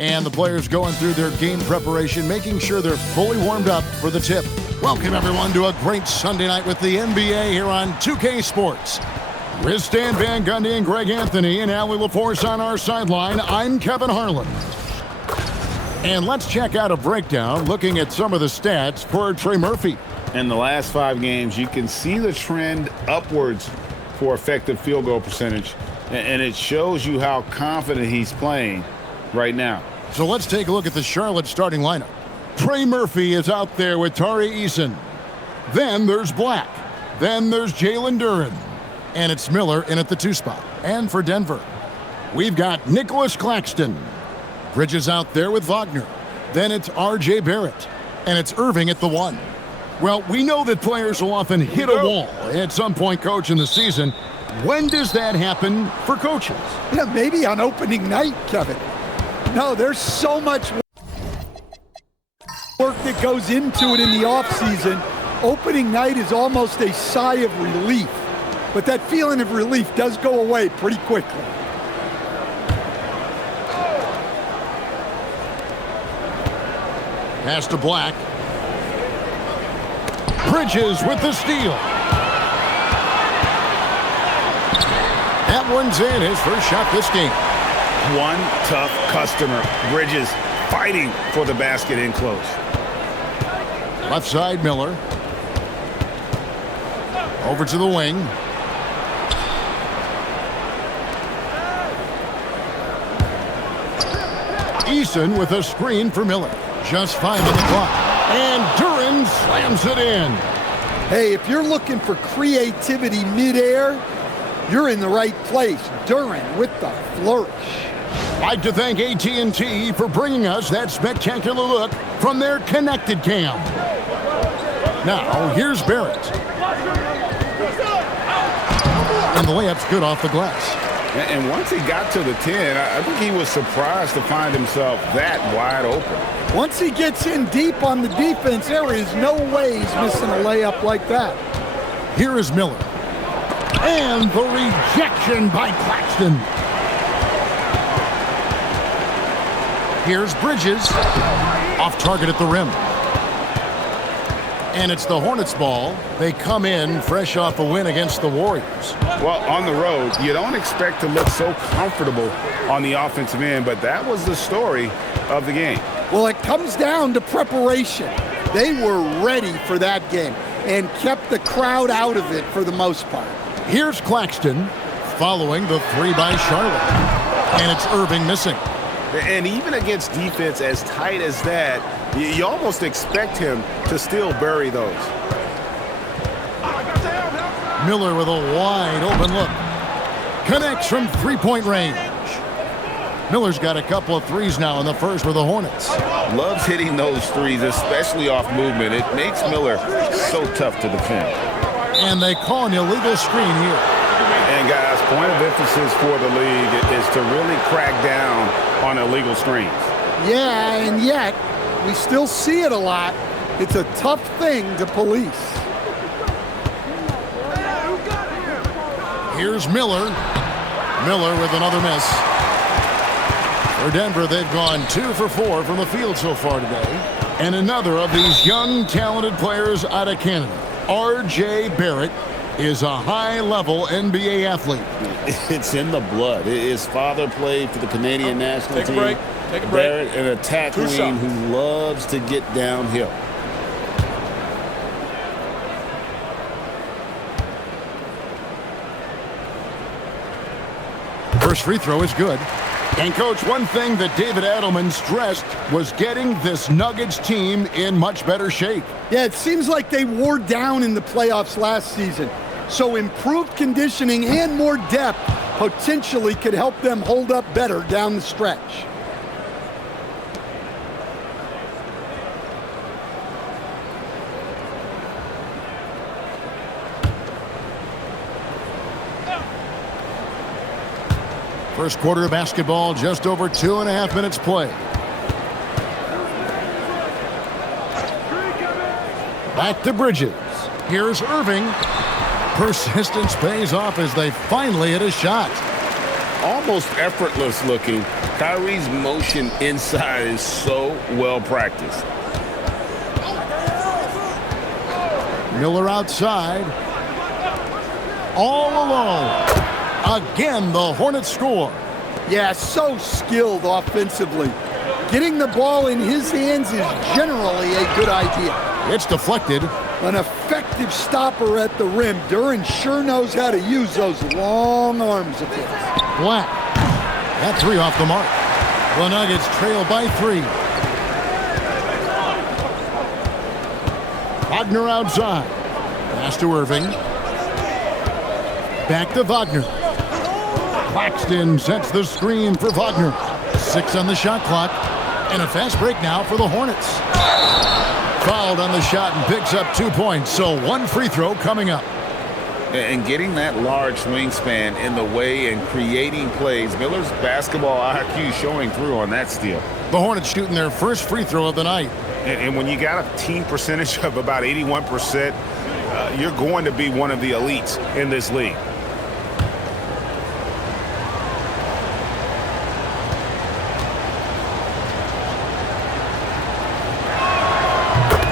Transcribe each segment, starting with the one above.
And the players going through their game preparation, making sure they're fully warmed up for the tip. Welcome, everyone, to a great Sunday night with the NBA here on 2K Sports. With Stan Van Gundy and Greg Anthony and Allie LaForce on our sideline, I'm Kevin Harlan. And let's check out a breakdown looking at some of the stats for Trey Murphy. In the last 5 games, you can see the trend upwards for effective field goal percentage, and it shows you how confident he's playing right now. So let's take a look at the Charlotte starting lineup. Trey Murphy is out there with Tari Eason. Then there's Black. Then there's Jalen Duren. And it's Miller in at the 2 spot. And for Denver, we've got Nicholas Claxton. Bridges out there with Wagner. Then it's R.J. Barrett. And it's Irving at the 1. Well, we know that players will often hit a wall at some point, Coach, in the season. When does that happen for coaches? Yeah, maybe on opening night, Kevin. No, there's so much work that goes into it in the offseason. Opening night is almost a sigh of relief, but that feeling of relief does go away pretty quickly. Pass to Black. Bridges with the steal. That one's in, his first shot this game. One tough customer. Bridges fighting for the basket in close. Left side, Miller. Over to the wing. Eason with a screen for Miller. Just 5 on the clock. And Duren slams it in. Hey, if you're looking for creativity midair, you're in the right place. Duren with the flourish. I'd like to thank AT&T for bringing us that spectacular look from their connected cam. Now, here's Barrett. And the layup's good off the glass. And once he got to the 10, I think he was surprised to find himself that wide open. Once he gets in deep on the defense, there is no way he's missing a layup like that. Here is Miller. And the rejection by Claxton. Here's Bridges. Off target at the rim. And it's the Hornets ball. They come in fresh off a win against the Warriors. Well, on the road, you don't expect to look so comfortable on the offensive end, but that was the story of the game. Well, it comes down to preparation. They were ready for that game and kept the crowd out of it for the most part. Here's Claxton following the 3 by Charlotte. And it's Irving missing. And even against defense as tight as that, you almost expect him to still bury those. Miller with a wide open look. Connects from 3-point range. Miller's got a couple of threes now in the first for the Hornets. Loves hitting those threes, especially off movement. It makes Miller so tough to defend. And they call an illegal screen here. And guys, point of emphasis for the league is to really crack down on illegal screens. Yeah, and yet we still see it a lot. It's a tough thing to police. Here's Miller. Miller with another miss. For Denver, they've gone 2 for 4 from the field so far today. And another of these young, talented players out of Canada, R.J. Barrett, is a high-level NBA athlete. It's in the blood. His father played for the Canadian national team. Take a break. Barrett, an attack wing who loves to get downhill. First free throw is good. And, Coach, one thing that David Adelman stressed was getting this Nuggets team in much better shape. Yeah, it seems like they wore down in the playoffs last season. So improved conditioning and more depth potentially could help them hold up better down the stretch. First quarter of basketball, just over 2.5 minutes play. Back to Bridges. Here's Irving. Persistence pays off as they finally hit a shot. Almost effortless looking, Kyrie's motion inside is so well practiced. Miller outside. All alone. Again, the Hornets score. Yeah, so skilled offensively. Getting the ball in his hands is generally a good idea. It's deflected. An effective stopper at the rim. Duren sure knows how to use those long arms of his. Black. That three off the mark. The Nuggets trail by 3. Wagner outside. Pass to Irving. Back to Wagner. Claxton sets the screen for Wagner. 6 on the shot clock. And a fast break now for the Hornets. Fouled on the shot and picks up 2 points. So 1 free throw coming up. And getting that large wingspan in the way and creating plays. Miller's basketball IQ showing through on that steal. The Hornets shooting their first free throw of the night. And when you got a team percentage of about 81%, you're going to be one of the elites in this league.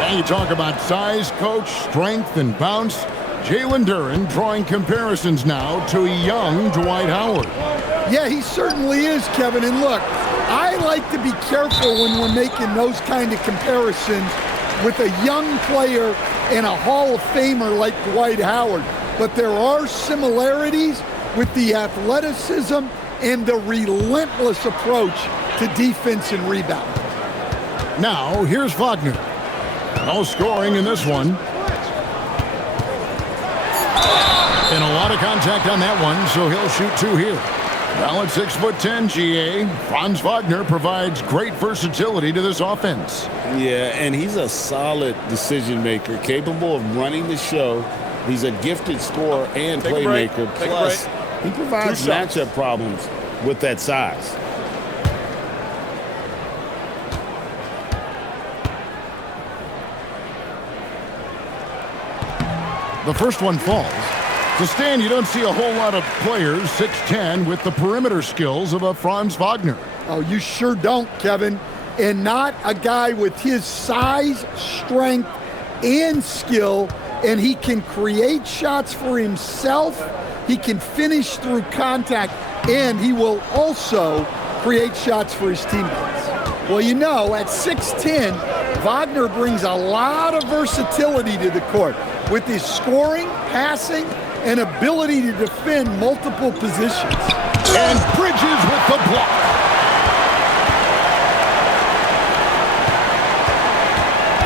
And you talk about size, coach, strength, and bounce. Jalen Duren drawing comparisons now to a young Dwight Howard. Yeah, he certainly is, Kevin. And look, I like to be careful when we're making those kind of comparisons with a young player and a Hall of Famer like Dwight Howard. But there are similarities with the athleticism and the relentless approach to defense and rebound. Now, here's Wagner. No scoring in this one. And a lot of contact on that one, so he'll shoot 2 here. Now at 6'10", GA, Franz Wagner provides great versatility to this offense. Yeah, and he's a solid decision maker, capable of running the show. He's a gifted scorer and playmaker. Plus, he provides matchup problems with that size. The first one falls. To Stan, you don't see a whole lot of players 6'10" with the perimeter skills of a Franz Wagner. Oh, you sure don't, Kevin. And not a guy with his size, strength, and skill. And he can create shots for himself. He can finish through contact. And he will also create shots for his teammates. Well, you know, at 6'10", Wagner brings a lot of versatility to the court with his scoring, passing, and ability to defend multiple positions. And Bridges with the block.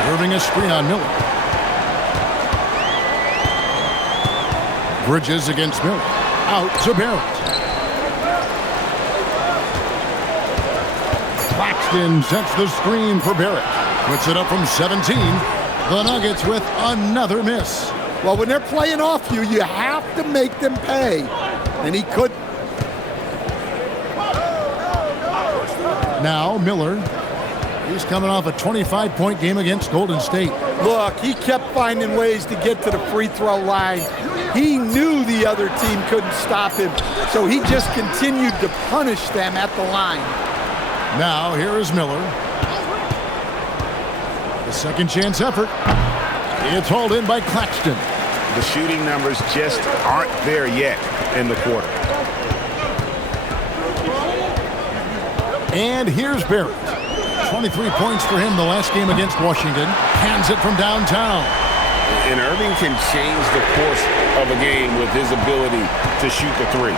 Irving a screen on Miller. Bridges against Miller. Out to Barrett. Claxton sets the screen for Barrett. Puts it up from 17. The Nuggets with another miss. Well, when they're playing off you, you have to make them pay. And he couldn't. Now Miller. He's coming off a 25-point game against Golden State. Look, he kept finding ways to get to the free throw line. He knew the other team couldn't stop him, so he just continued to punish them at the line. Now here is Miller. The second chance effort. It's hauled in by Claxton. The shooting numbers just aren't there yet in the quarter. And here's Barrett. 23 points for him the last game against Washington. Hands it from downtown. And Irving can change the course of a game with his ability to shoot the three.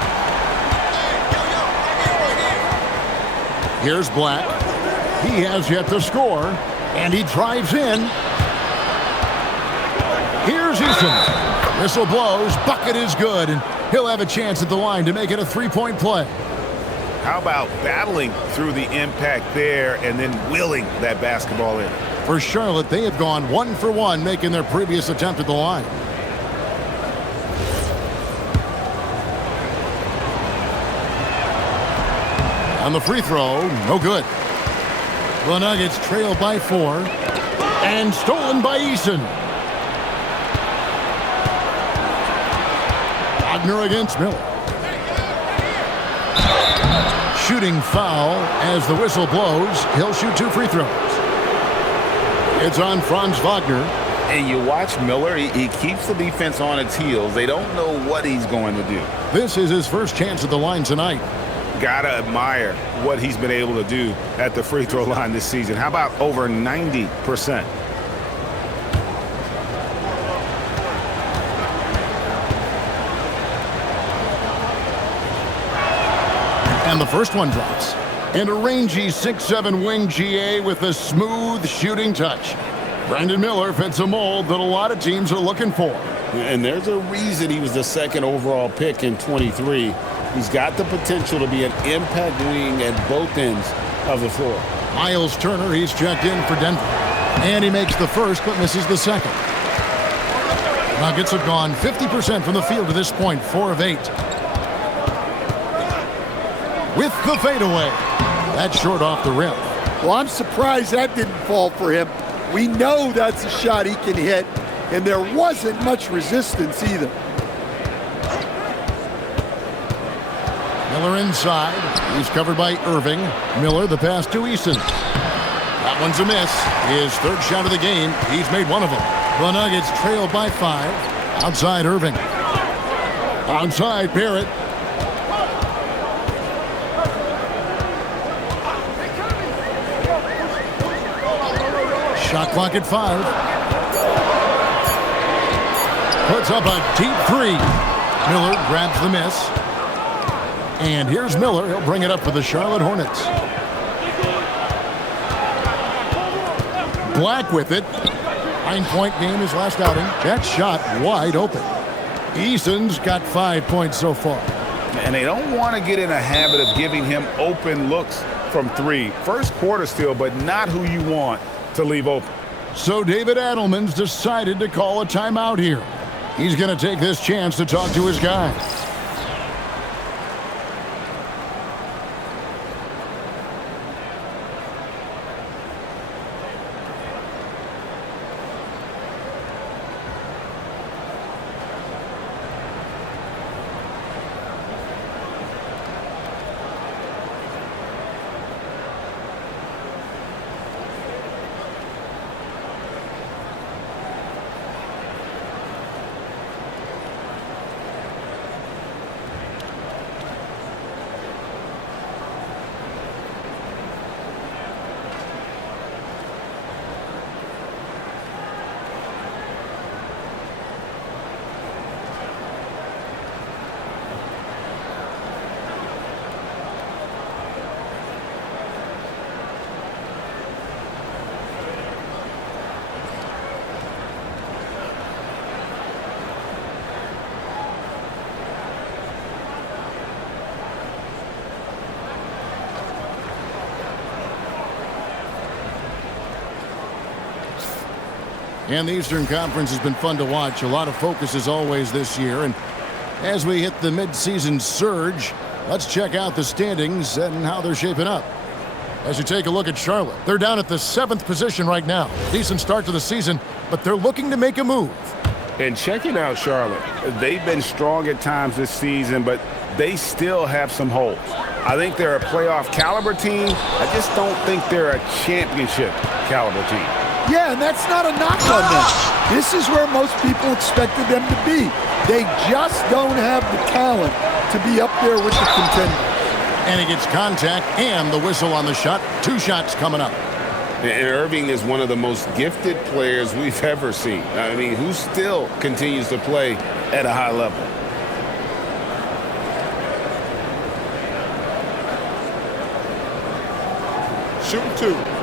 Here's Black. He has yet to score, and he drives in. Here's Eason. Whistle blows, bucket is good, and he'll have a chance at the line to make it a three-point play. How about battling through the impact there and then willing that basketball in? For Charlotte, they have gone 1 for 1, making their previous attempt at the line. On the free throw, no good. The Nuggets trail by 4, and stolen by Eason. Wagner against Miller. shooting foul. As the whistle blows, he'll shoot 2 free throws. It's on Franz Wagner. And you watch Miller, he keeps the defense on its heels. They don't know what he's going to do. This is his first chance at the line tonight. Gotta admire what he's been able to do at the free throw line this season. How about over 90%? And the first one drops. And a rangy 6'7" wing GA with a smooth shooting touch. Brandon Miller fits a mold that a lot of teams are looking for. And there's a reason he was the second overall pick in 23. He's got the potential to be an impact wing at both ends of the floor. Miles Turner, he's checked in for Denver. And he makes the first but misses the second. Nuggets have gone 50% from the field to this point, 4 of 8. With the fadeaway. That's short off the rim. Well, I'm surprised that didn't fall for him. We know that's a shot he can hit, and there wasn't much resistance either. Miller inside. He's covered by Irving. Miller, the pass to Eason. That one's a miss. His third shot of the game. He's made one of them. The Nuggets trail by 5. Outside Irving. Outside Barrett. Shot clock at 5. Puts up a deep 3. Miller grabs the miss. And here's Miller. He'll bring it up for the Charlotte Hornets. Black with it. 9-point game his last outing. That shot wide open. Eason's got 5 points so far. And they don't want to get in a habit of giving him open looks from 3. First quarter still, but not who you want to leave open. So David Adelman's decided to call a timeout here. He's going to take this chance to talk to his guys. And the Eastern Conference has been fun to watch. A lot of focus as always this year. And as we hit the midseason surge, let's check out the standings and how they're shaping up. As you take a look at Charlotte, they're down at the 7th position right now. Decent start to the season, but they're looking to make a move. And checking out Charlotte, they've been strong at times this season, but they still have some holes. I think they're a playoff caliber team. I just don't think they're a championship caliber team. Yeah, and that's not a knock on them. This is where most people expected them to be. They just don't have the talent to be up there with the contenders. And he gets contact and the whistle on the shot. 2 shots coming up. And Irving is one of the most gifted players we've ever seen. I mean, who still continues to play at a high level. Shooting 2.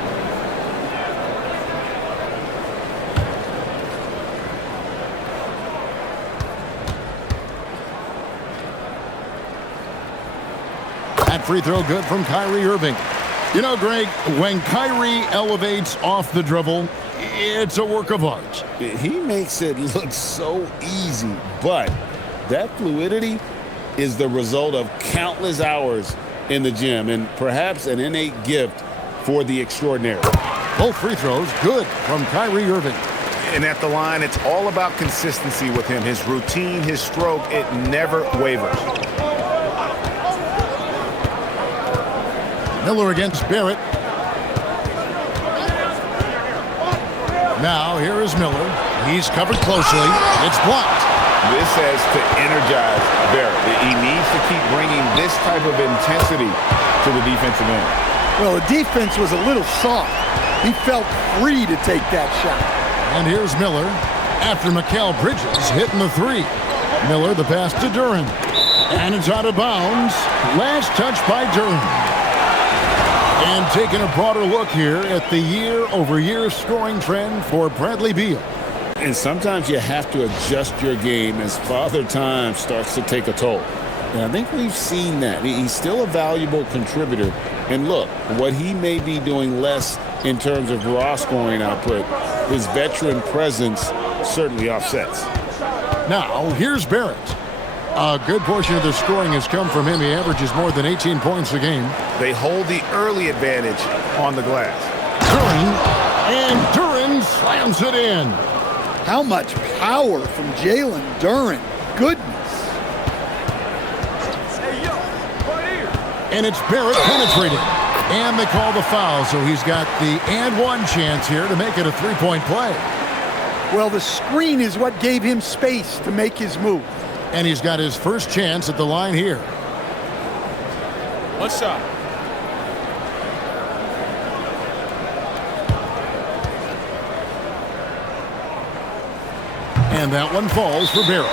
That free throw good from Kyrie Irving. You know, Greg, when Kyrie elevates off the dribble, it's a work of art. He makes it look so easy, but that fluidity is the result of countless hours in the gym and perhaps an innate gift for the extraordinary. Both free throws good from Kyrie Irving. And at the line, it's all about consistency with him. His routine, his stroke, it never wavers. Miller against Barrett. Now here is Miller. He's covered closely. It's blocked. This has to energize Barrett. He needs to keep bringing this type of intensity to the defensive end. Well, the defense was a little soft. He felt free to take that shot. And here's Miller after Mikal Bridges hitting the three. Miller the pass to Duren. And it's out of bounds. Last touch by Duren. And taking a broader look here at the year-over-year scoring trend for Bradley Beal. And sometimes you have to adjust your game as Father Time starts to take a toll. And I think we've seen that. He's still a valuable contributor. And look, what he may be doing less in terms of raw scoring output, his veteran presence certainly offsets. Now, here's Barrett. A good portion of the scoring has come from him. He averages more than 18 points a game. They hold the early advantage on the glass. Duren slams it in. How much power from Jalen Duren. Goodness. And it's Barrett penetrating. And they call the foul, so he's got the and one chance here to make it a three-point play. Well, the screen is what gave him space to make his move. And he's got his first chance at the line here. One shot. And that one falls for Barrett.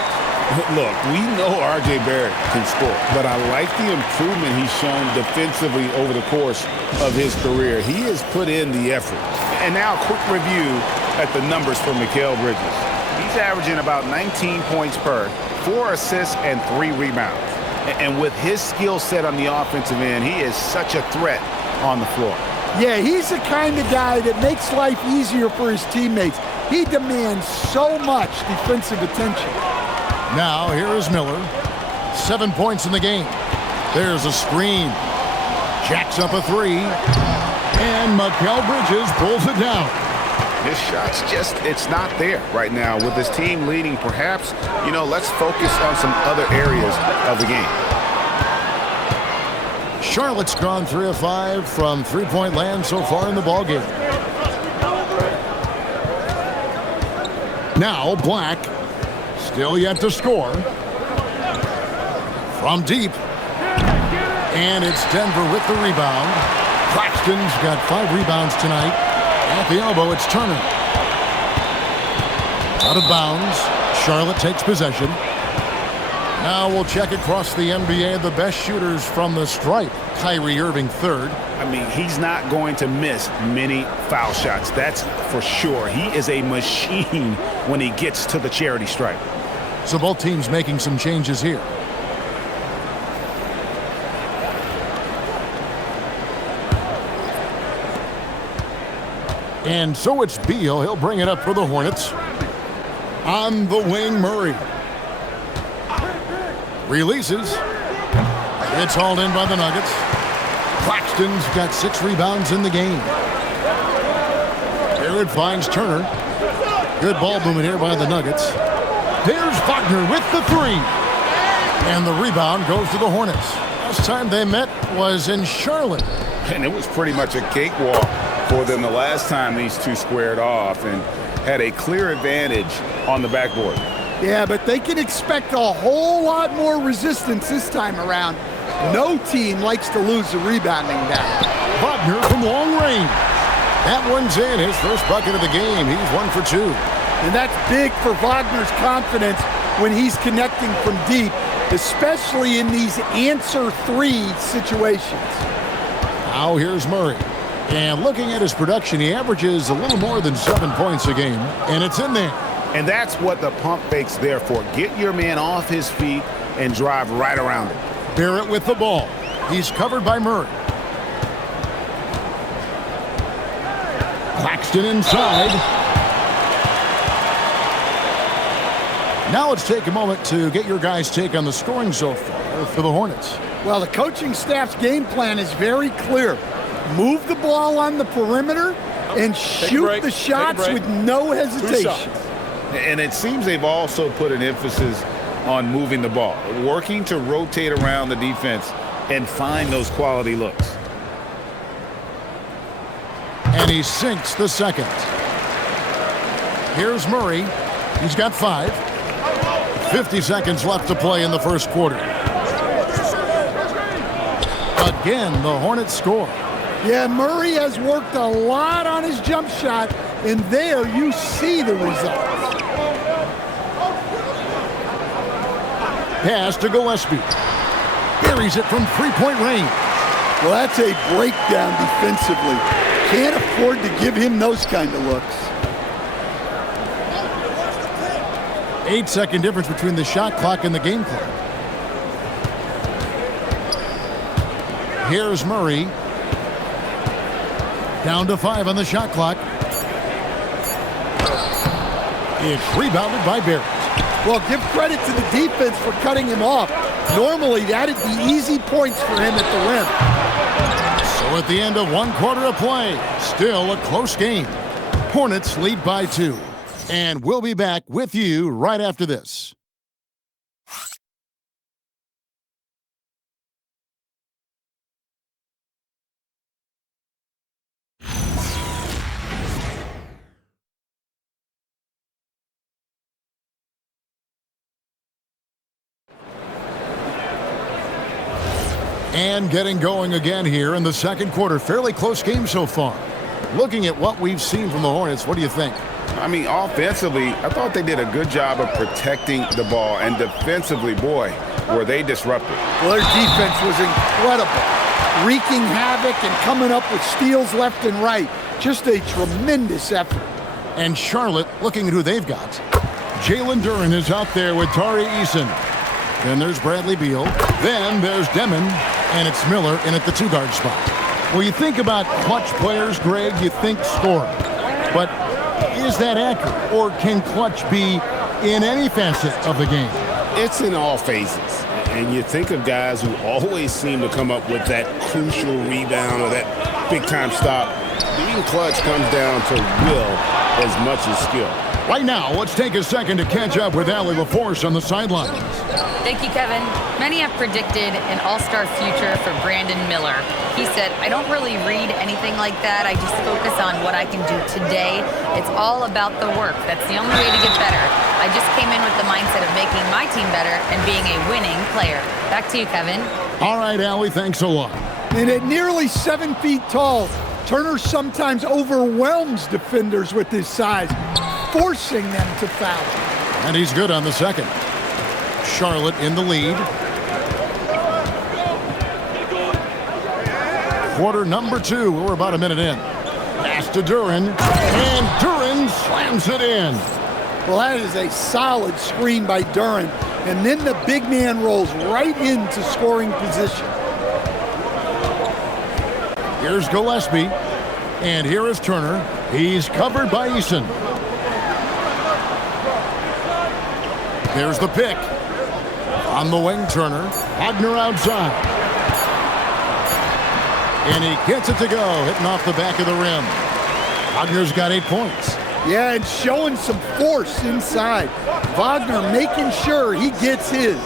Look, we know R.J. Barrett can score, but I like the improvement he's shown defensively over the course of his career. He has put in the effort. And now a quick review at the numbers for Mikal Bridges. He's averaging about 19 points per, 4 assists and 3 rebounds. And with his skill set on the offensive end, he is such a threat on the floor. Yeah, he's the kind of guy that makes life easier for his teammates. He demands so much defensive attention. Now, here is Miller. 7 points in the game. There's a screen. Jacks up a three. And Mikal Bridges pulls it down. His shot's just, it's not there right now. With his team leading, perhaps, let's focus on some other areas of the game. Charlotte's gone 3 of 5 from three-point land so far in the ballgame. Now Black, still yet to score. From deep. And it's Denver with the rebound. Claxton's got 5 rebounds tonight. At the elbow, it's Turner. Out of bounds. Charlotte takes possession. Now we'll check across the NBA the best shooters from the stripe. Kyrie Irving third. I mean, he's not going to miss many foul shots. That's for sure. He is a machine when he gets to the charity stripe. So both teams making some changes here. And so it's Beal. He'll bring it up for the Hornets. On the wing, Murray. Releases. It's hauled in by the Nuggets. Claxton's got 6 rebounds in the game. Barrett finds Turner. Good ball movement here by the Nuggets. There's Wagner with the 3. And the rebound goes to the Hornets. Last time they met was in Charlotte. And it was pretty much a cakewalk for them the last time these two squared off and had a clear advantage on the backboard. Yeah, but they can expect a whole lot more resistance this time around. No team likes to lose a rebounding battle. Wagner from long range. That one's in. His first bucket of the game. He's 1 for 2. And that's big for Wagner's confidence when he's connecting from deep, especially in these answer 3 situations. Now here's Murray. And looking at his production, he averages a little more than 7 points a game. And it's in there. And that's what the pump fake's there for. Get your man off his feet and drive right around him. Barrett with the ball. He's covered by Murray. Claxton inside. Now let's take a moment to get your guys' take on the scoring so far for the Hornets. Well, the coaching staff's game plan is very clear. Move the ball on the perimeter and shoot the shots with no hesitation. And it seems they've also put an emphasis on moving the ball, working to rotate around the defense and find those quality looks. And he sinks the second. Here's Murray. He's got 5. 50 seconds left to play in the first quarter. Again, the Hornets score. Yeah, Murray has worked a lot on his jump shot, and there you see the results. Pass to Gillespie. Buries it from three-point range. Well, that's a breakdown defensively. Can't afford to give him those kind of looks. 8-second difference between the shot clock and the game clock. Here's Murray. Down to 5 on the shot clock. It's rebounded by Barrett. Well, give credit to the defense for cutting him off. Normally, that'd be easy points for him at the rim. So at the end of 1 quarter of play, still a close game. Hornets lead by 2. And we'll be back with you right after this. And getting going again here in the second quarter. Fairly close game so far. Looking at what we've seen from the Hornets, what do you think? I mean, offensively, I thought they did a good job of protecting the ball. And defensively, boy, were they disruptive. Well, their defense was incredible. Wreaking havoc and coming up with steals left and right. Just a tremendous effort. And Charlotte, looking at who they've got. Jalen Duren is out there with Tari Eason. Then there's Bradley Beal. Then there's Demon. And it's Miller in at the 2-guard spot. Well, you think about clutch players, Greg, you think scorer. But is that accurate? Or can clutch be in any facet of the game? It's in all phases. And you think of guys who always seem to come up with that crucial rebound or that big-time stop. Being clutch comes down to will as much as skill. Right now, let's take a second to catch up with Allie LaForce on the sidelines. Thank you, Kevin. Many have predicted an all-star future for Brandon Miller. He said, I don't really read anything like that. I just focus on what I can do today. It's all about the work. That's the only way to get better. I just came in with the mindset of making my team better and being a winning player. Back to you, Kevin. All right, Allie, thanks a lot. And at nearly 7 feet tall, Turner sometimes overwhelms defenders with his size, forcing them to foul. And he's good on the second. Charlotte in the lead. Quarter number 2. We're about a minute in. Pass to Duren. And Duren slams it in. Well, that is a solid screen by Duren. And then the big man rolls right into scoring position. Here's Gillespie. And here is Turner. He's covered by Eason. There's the pick. On the wing, Turner. Wagner outside. And he gets it to go, hitting off the back of the rim. Wagner's got 8 points. Yeah, and showing some force inside. Wagner making sure he gets his.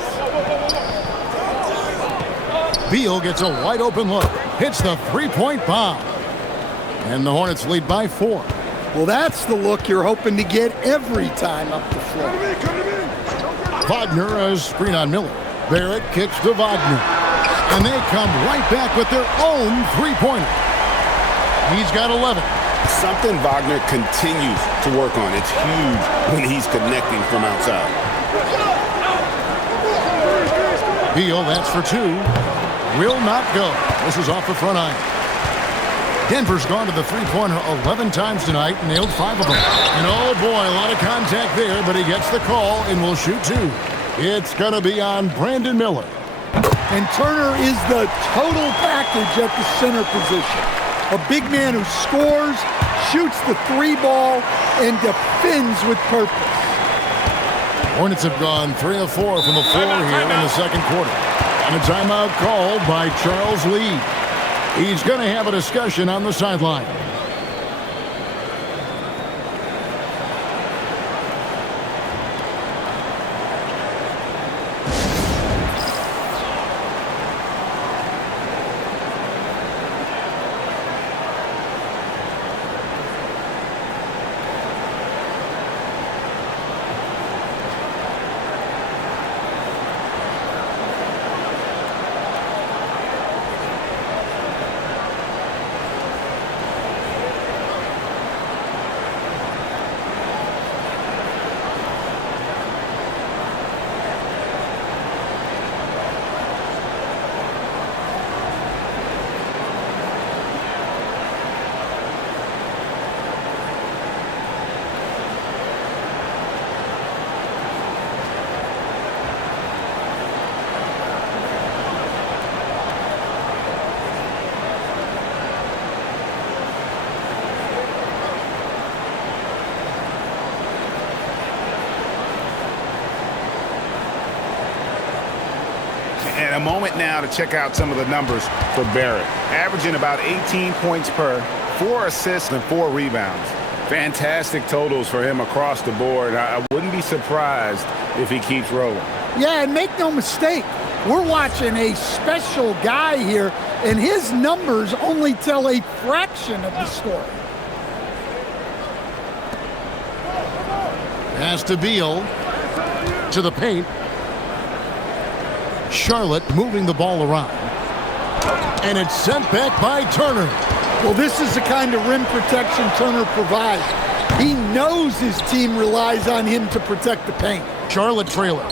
Beal gets a wide open look. Hits the 3-point bomb. And the Hornets lead by 4. Well, that's the look you're hoping to get every time up the floor. Wagner, a screen on Miller. Barrett kicks to Wagner. And they come right back with their own 3-pointer. He's got 11. Something Wagner continues to work on. It's huge when he's connecting from outside. Beal, that's for 2. Will not go. This is off the front iron. Denver's gone to the 3-pointer 11 times tonight, nailed 5 of them. And oh boy, a lot of contact there, but he gets the call and will shoot 2. It's going to be on Brandon Miller. And Turner is the total package at the center position. A big man who scores, shoots the 3 ball, and defends with purpose. Hornets have gone 3 of 4 from the floor here in the second quarter. And a timeout called by Charles Lee. He's going to have a discussion on the sideline. A moment now to check out some of the numbers for Barrett. Averaging about 18 points per, 4 assists and 4 rebounds. Fantastic totals for him across the board. I wouldn't be surprised if he keeps rolling. Yeah, and make no mistake, we're watching a special guy here, and his numbers only tell a fraction of the story. Pass to Beal. To the paint. Charlotte moving the ball around. And it's sent back by Turner. Well, this is the kind of rim protection Turner provides. He knows his team relies on him to protect the paint. Charlotte trailing.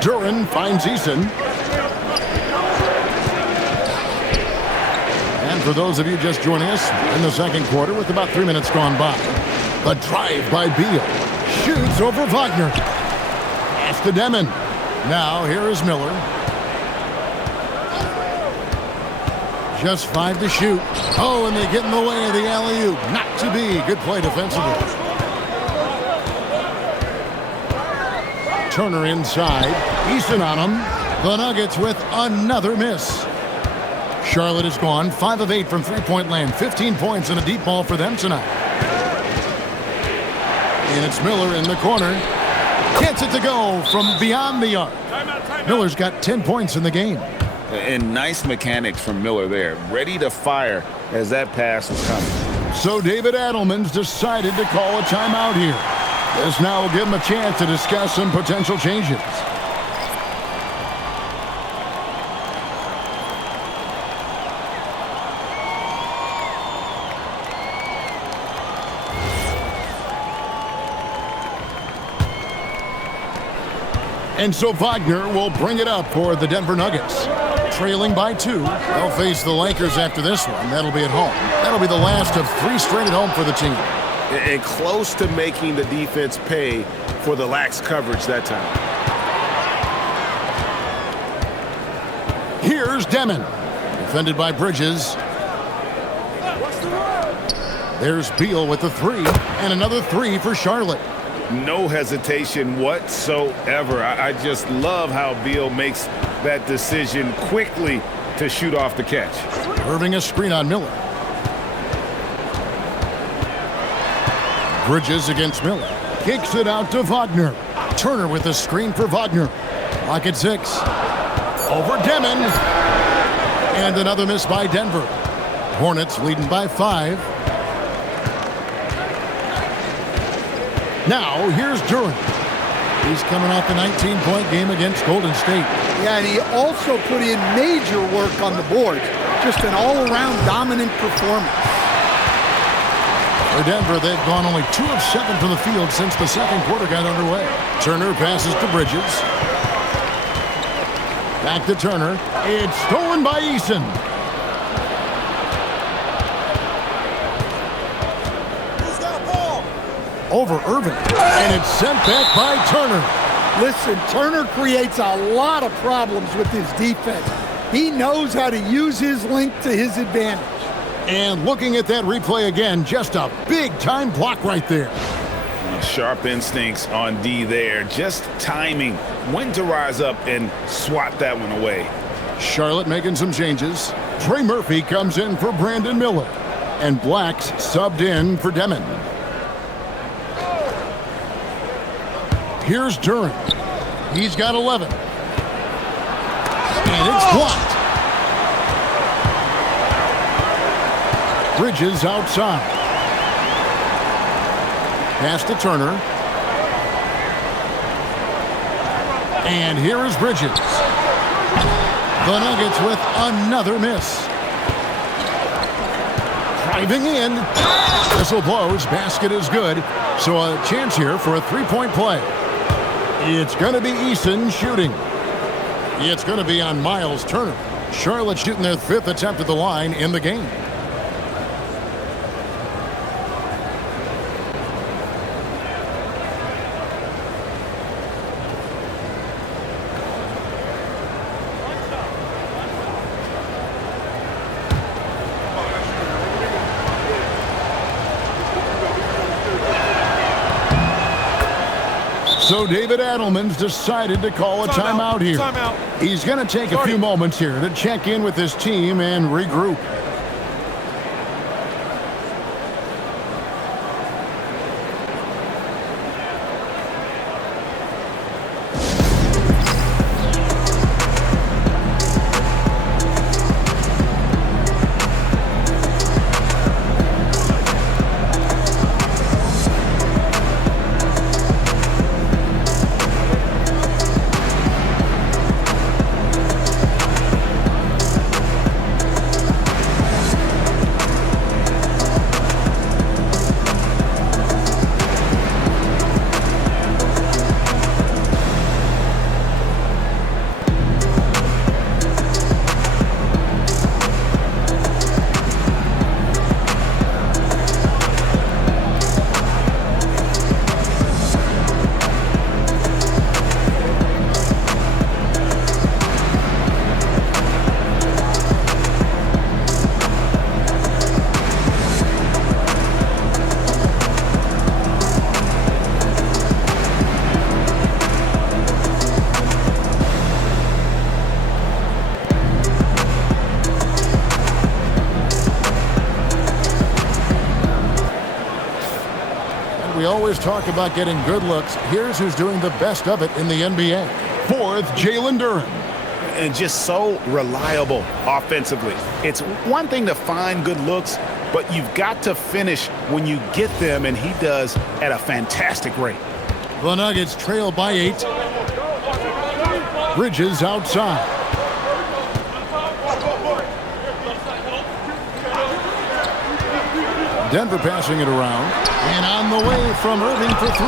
Duren finds Eason. And for those of you just joining us in the second quarter with about 3 minutes gone by, the drive by Beal. Shoots over Wagner. Pass to Demon. Now here is Miller. Just 5 to shoot. Oh, and they get in the way of the alley-oop. Not to be. Good play defensively. Turner inside. Eason on him. The Nuggets with another miss. Charlotte is gone 5 of 8 from three-point land. 15 points and a deep ball for them tonight. And it's Miller in the corner. Gets it to go from beyond the arc. Miller's got 10 points in the game. And nice mechanics from Miller there. Ready to fire as that pass was coming. So David Adelman's decided to call a timeout here. This now will give him a chance to discuss some potential changes. And so Wagner will bring it up for the Denver Nuggets. Trailing by 2. They'll face the Lakers after this one. That'll be at home. That'll be the last of 3 straight at home for the team. And close to making the defense pay for the lax coverage that time. Here's Demon. Defended by Bridges. There's Beal with the 3. And another 3 for Charlotte. No hesitation whatsoever. I just love how Beal makes that decision quickly to shoot off the catch. Irving a screen on Miller. Bridges against Miller. Kicks it out to Wagner. Turner with the screen for Wagner. Lock at 6. Over Demon. And another miss by Denver. Hornets leading by 5. Now, here's Duren. He's coming off a 19-point game against Golden State. Yeah, and he also put in major work on the board. Just an all-around dominant performance. For Denver, they've gone only 2 of 7 from the field since the second quarter got underway. Turner passes to Bridges. Back to Turner. It's stolen by Eason. Over Irving, and it's sent back by Turner. Listen, Turner creates a lot of problems with his defense. He knows how to use his length to his advantage. And looking at that replay again, just a big-time block right there. Sharp instincts on D there. Just timing when to rise up and swat that one away. Charlotte making some changes. Trey Murphy comes in for Brandon Miller. And Black's subbed in for Demon. Here's Duren. He's got 11. And it's blocked. Bridges outside. Pass to Turner. And here is Bridges. The Nuggets with another miss. Driving in. Whistle blows. Basket is good. So a chance here for a 3-point play. It's going to be Eason shooting. It's going to be on Miles Turner. Charlotte shooting their 5th attempt at the line in the game. So David Adelman's decided to call a timeout here. He's going to take a few moments here to check in with his team and regroup. We always talk about getting good looks. Here's who's doing the best of it in the NBA. Fourth, Jalen Duren. And just so reliable offensively. It's one thing to find good looks, but you've got to finish when you get them, and he does at a fantastic rate. The Nuggets trail by 8. Bridges outside. Denver passing it around. And on the way from Irving for 3.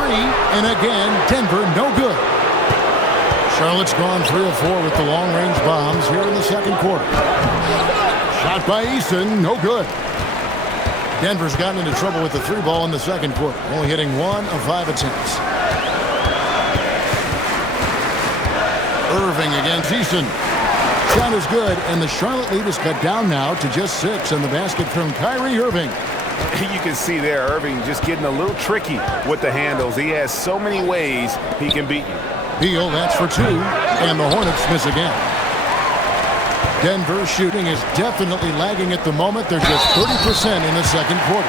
And again, Denver no good. Charlotte's gone 3 of 4 with the long-range bombs here in the second quarter. Shot by Eason, no good. Denver's gotten into trouble with the 3 ball in the second quarter, only hitting 1 of 5 attempts. Irving against Eason. Shot is good, and the Charlotte lead is cut down now to just 6, and the basket from Kyrie Irving. You can see there Irving just getting a little tricky with the handles. He has so many ways he can beat you. Beal, that's for 2, and the Hornets miss again. Denver shooting is definitely lagging at the moment. They're just 30% in the second quarter.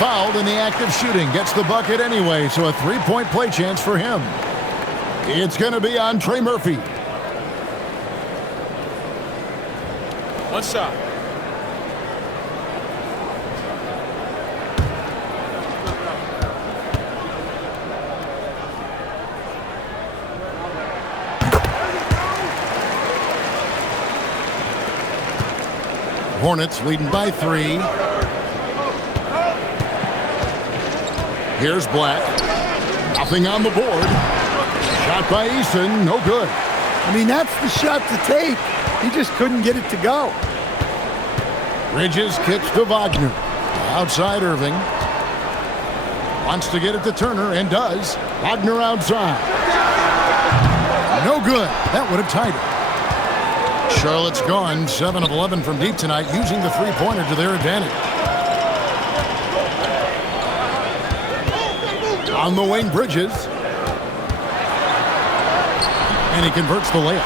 Fouled in the act of shooting. Gets the bucket anyway, so a 3-point play chance for him. It's going to be on Trey Murphy. One shot. Hornets leading by 3. Here's Black. Nothing on the board. Shot by Eason, no good. I mean, that's the shot to take. He just couldn't get it to go. Bridges kicks to Wagner. Outside Irving. Wants to get it to Turner and does. Wagner outside. No good. That would have tied it. Charlotte's gone 7 of 11 from deep tonight, using the three-pointer to their advantage. On the wing, Bridges. And he converts the layup.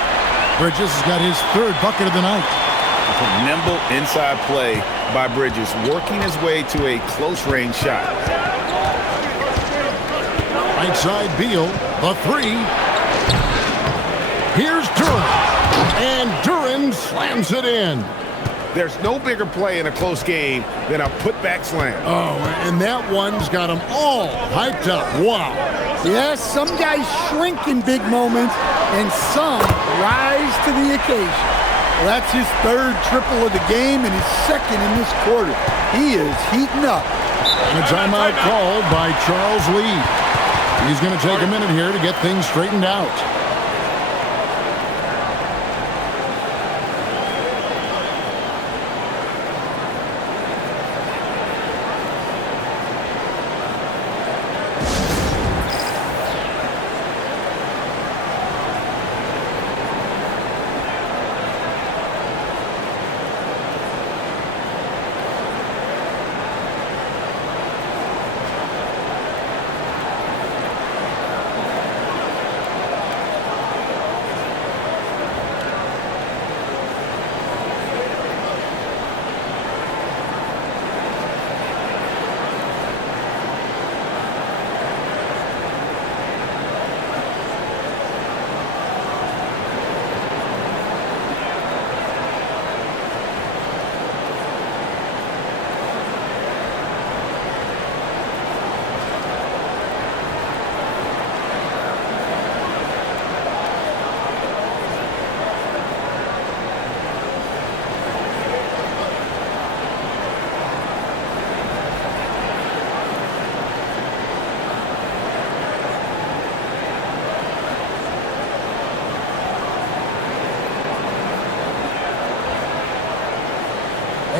Bridges has got his 3rd bucket of the night. Nimble inside play by Bridges, working his way to a close-range shot. Right side, Beal, the 3. Here's Duren. And Duren slams it in. There's no bigger play in a close game than a putback slam. Oh, and that one's got them all hyped up. Wow. Yes, some guys shrink in big moments, and some rise to the occasion. Well, that's his 3rd triple of the game and his 2nd in this quarter. He is heating up. And a timeout called by Charles Lee. He's going to take a minute here to get things straightened out.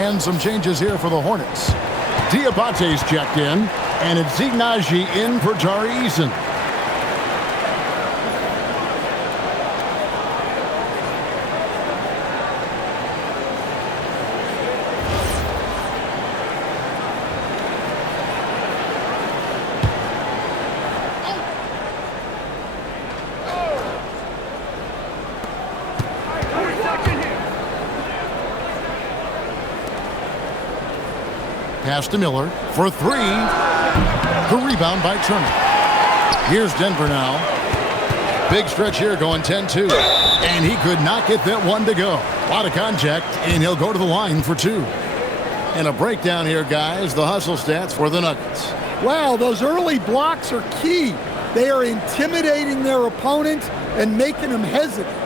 And some changes here for the Hornets. Diabate's checked in, and it's IGNBA in for Tari Eason. Pass to Miller for three. The rebound by Turner. Here's Denver now. Big stretch here going 10-2. And he could not get that one to go. A lot of contact, and he'll go to the line for two. And a breakdown here, guys. The hustle stats for the Nuggets. Wow, those early blocks are key. They are intimidating their opponent and making them hesitant.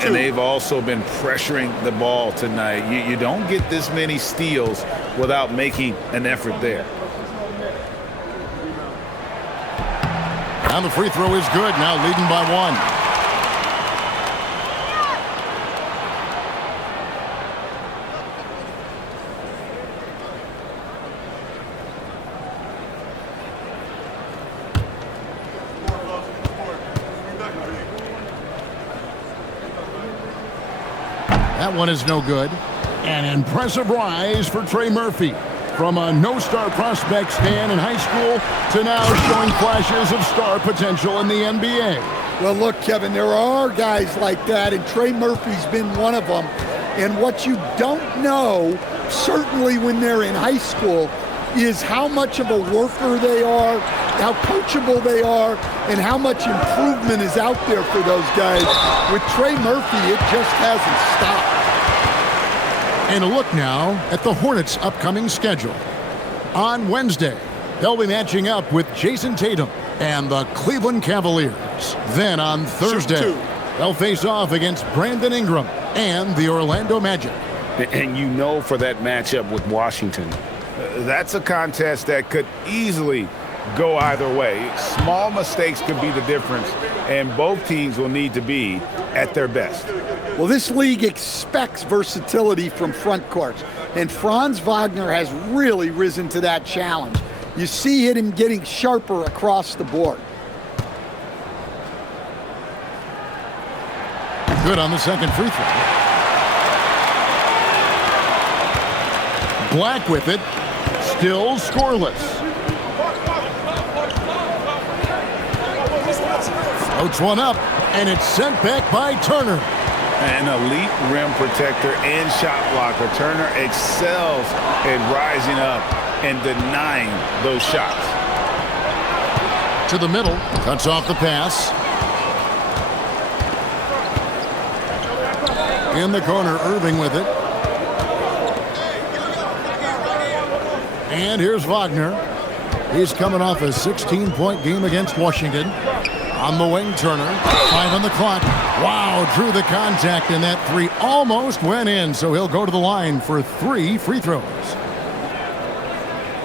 And they've also been pressuring the ball tonight. You don't get this many steals without making an effort there. And the free throw is good, now leading by one. That one is no good. An impressive rise for Trey Murphy. From a no-star prospect stand in high school to now showing flashes of star potential in the NBA. Well, look, Kevin, there are guys like that, and Trey Murphy's been one of them. And what you don't know, certainly when they're in high school, is how much of a worker they are, how coachable they are, and how much improvement is out there for those guys. With Trey Murphy, it just hasn't stopped. And a look now at the Hornets' upcoming schedule. On Wednesday, they'll be matching up with Jason Tatum and the Cleveland Cavaliers. Then on Thursday, they'll face off against Brandon Ingram and the Orlando Magic. And you know, for that matchup with Washington, that's a contest that could easily go either way. Small mistakes could be the difference, and both teams will need to be at their best. Well, this league expects versatility from front courts, and Franz Wagner has really risen to that challenge. You see him getting sharper across the board. Good on the second free throw. Black with it, still scoreless. Floats one up, and it's sent back by Turner. An elite rim protector and shot blocker. Turner excels in rising up and denying those shots. To the middle, cuts off the pass. In the corner, Irving with it. And here's Wagner. He's coming off a 16-point game against Washington. On the wing, Turner. 5 on the clock. Wow, drew the contact, and that three almost went in, so he'll go to the line for 3 free throws.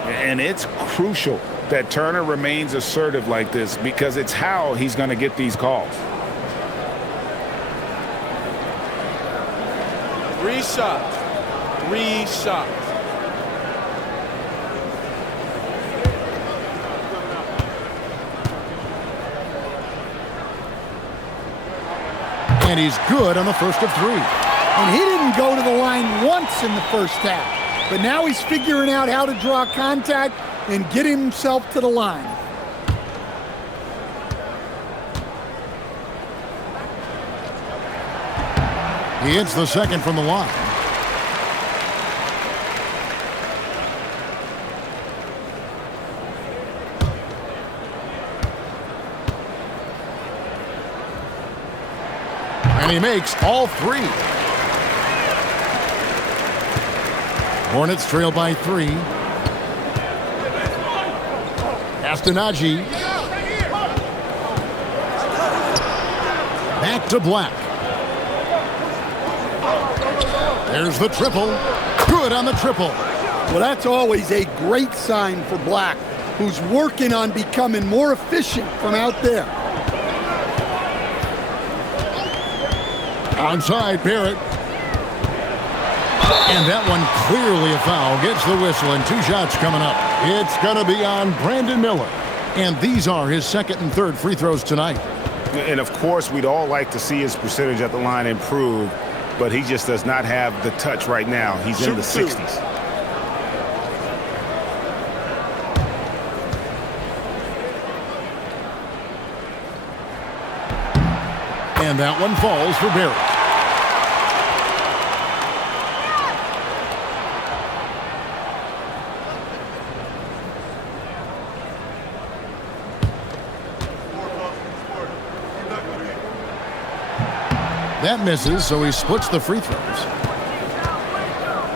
And it's crucial that Turner remains assertive like this, because it's how he's going to get these calls. 3 shots. 3 shots. And he's good on the first of 3. And he didn't go to the line once in the first half. But now he's figuring out how to draw contact and get himself to the line. He hits the second from the line. And he makes all 3. Hornets trail by 3. Astonagi. Back to Black. There's the triple. Good on the triple. Well, that's always a great sign for Black, who's working on becoming more efficient from out there. Onside, Barrett. And that one clearly a foul. Gets the whistle, and 2 shots coming up. It's going to be on Brandon Miller. And these are his second and third free throws tonight. And, of course, we'd all like to see his percentage at the line improve, but he just does not have the touch right now. He's in the 60s. And that one falls for Barrett. That misses, so he splits the free throws.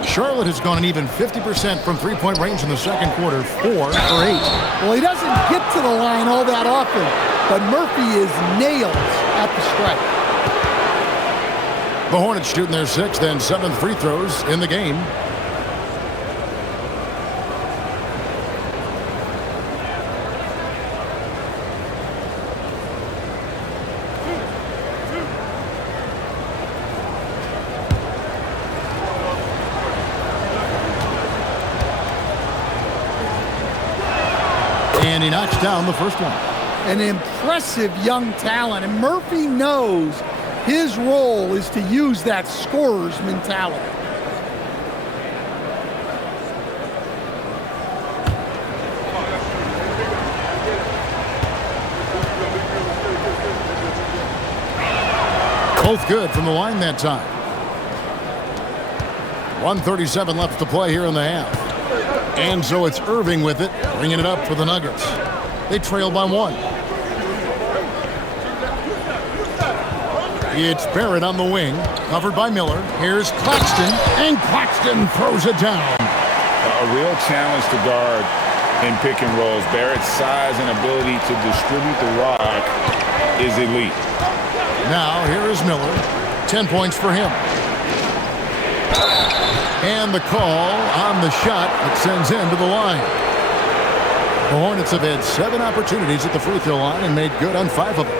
Charlotte has gone an even 50% from three-point range in the second quarter, 4 for 8. Well, he doesn't get to the line all that often, but Murphy is nails at the stripe. The Hornets shooting their 6th and 7th free throws in the game. And he knocks down the first one. An impressive young talent, and Murphy knows his role is to use that scorer's mentality. Both good from the line that time. 1:37 left to play here in the half. And so it's Irving with it, bringing it up for the Nuggets. They trail by 1. It's Barrett on the wing, covered by Miller. Here's Claxton, and Claxton throws it down. A real challenge to guard in pick and rolls. Barrett's size and ability to distribute the rock is elite. Now here is Miller. 10 points for him. And the call on the shot that sends him to the line. The Hornets have had 7 opportunities at the free throw line and made good on 5 of them.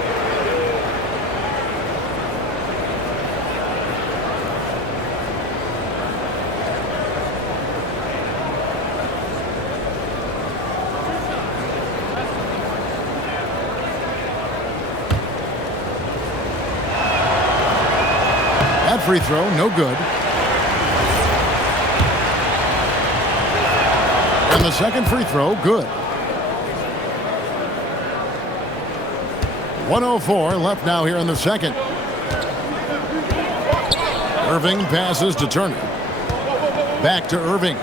That free throw, no good. And the second free throw, good. 1:04 left now here in the second. Irving passes to Turner. Back to Irving.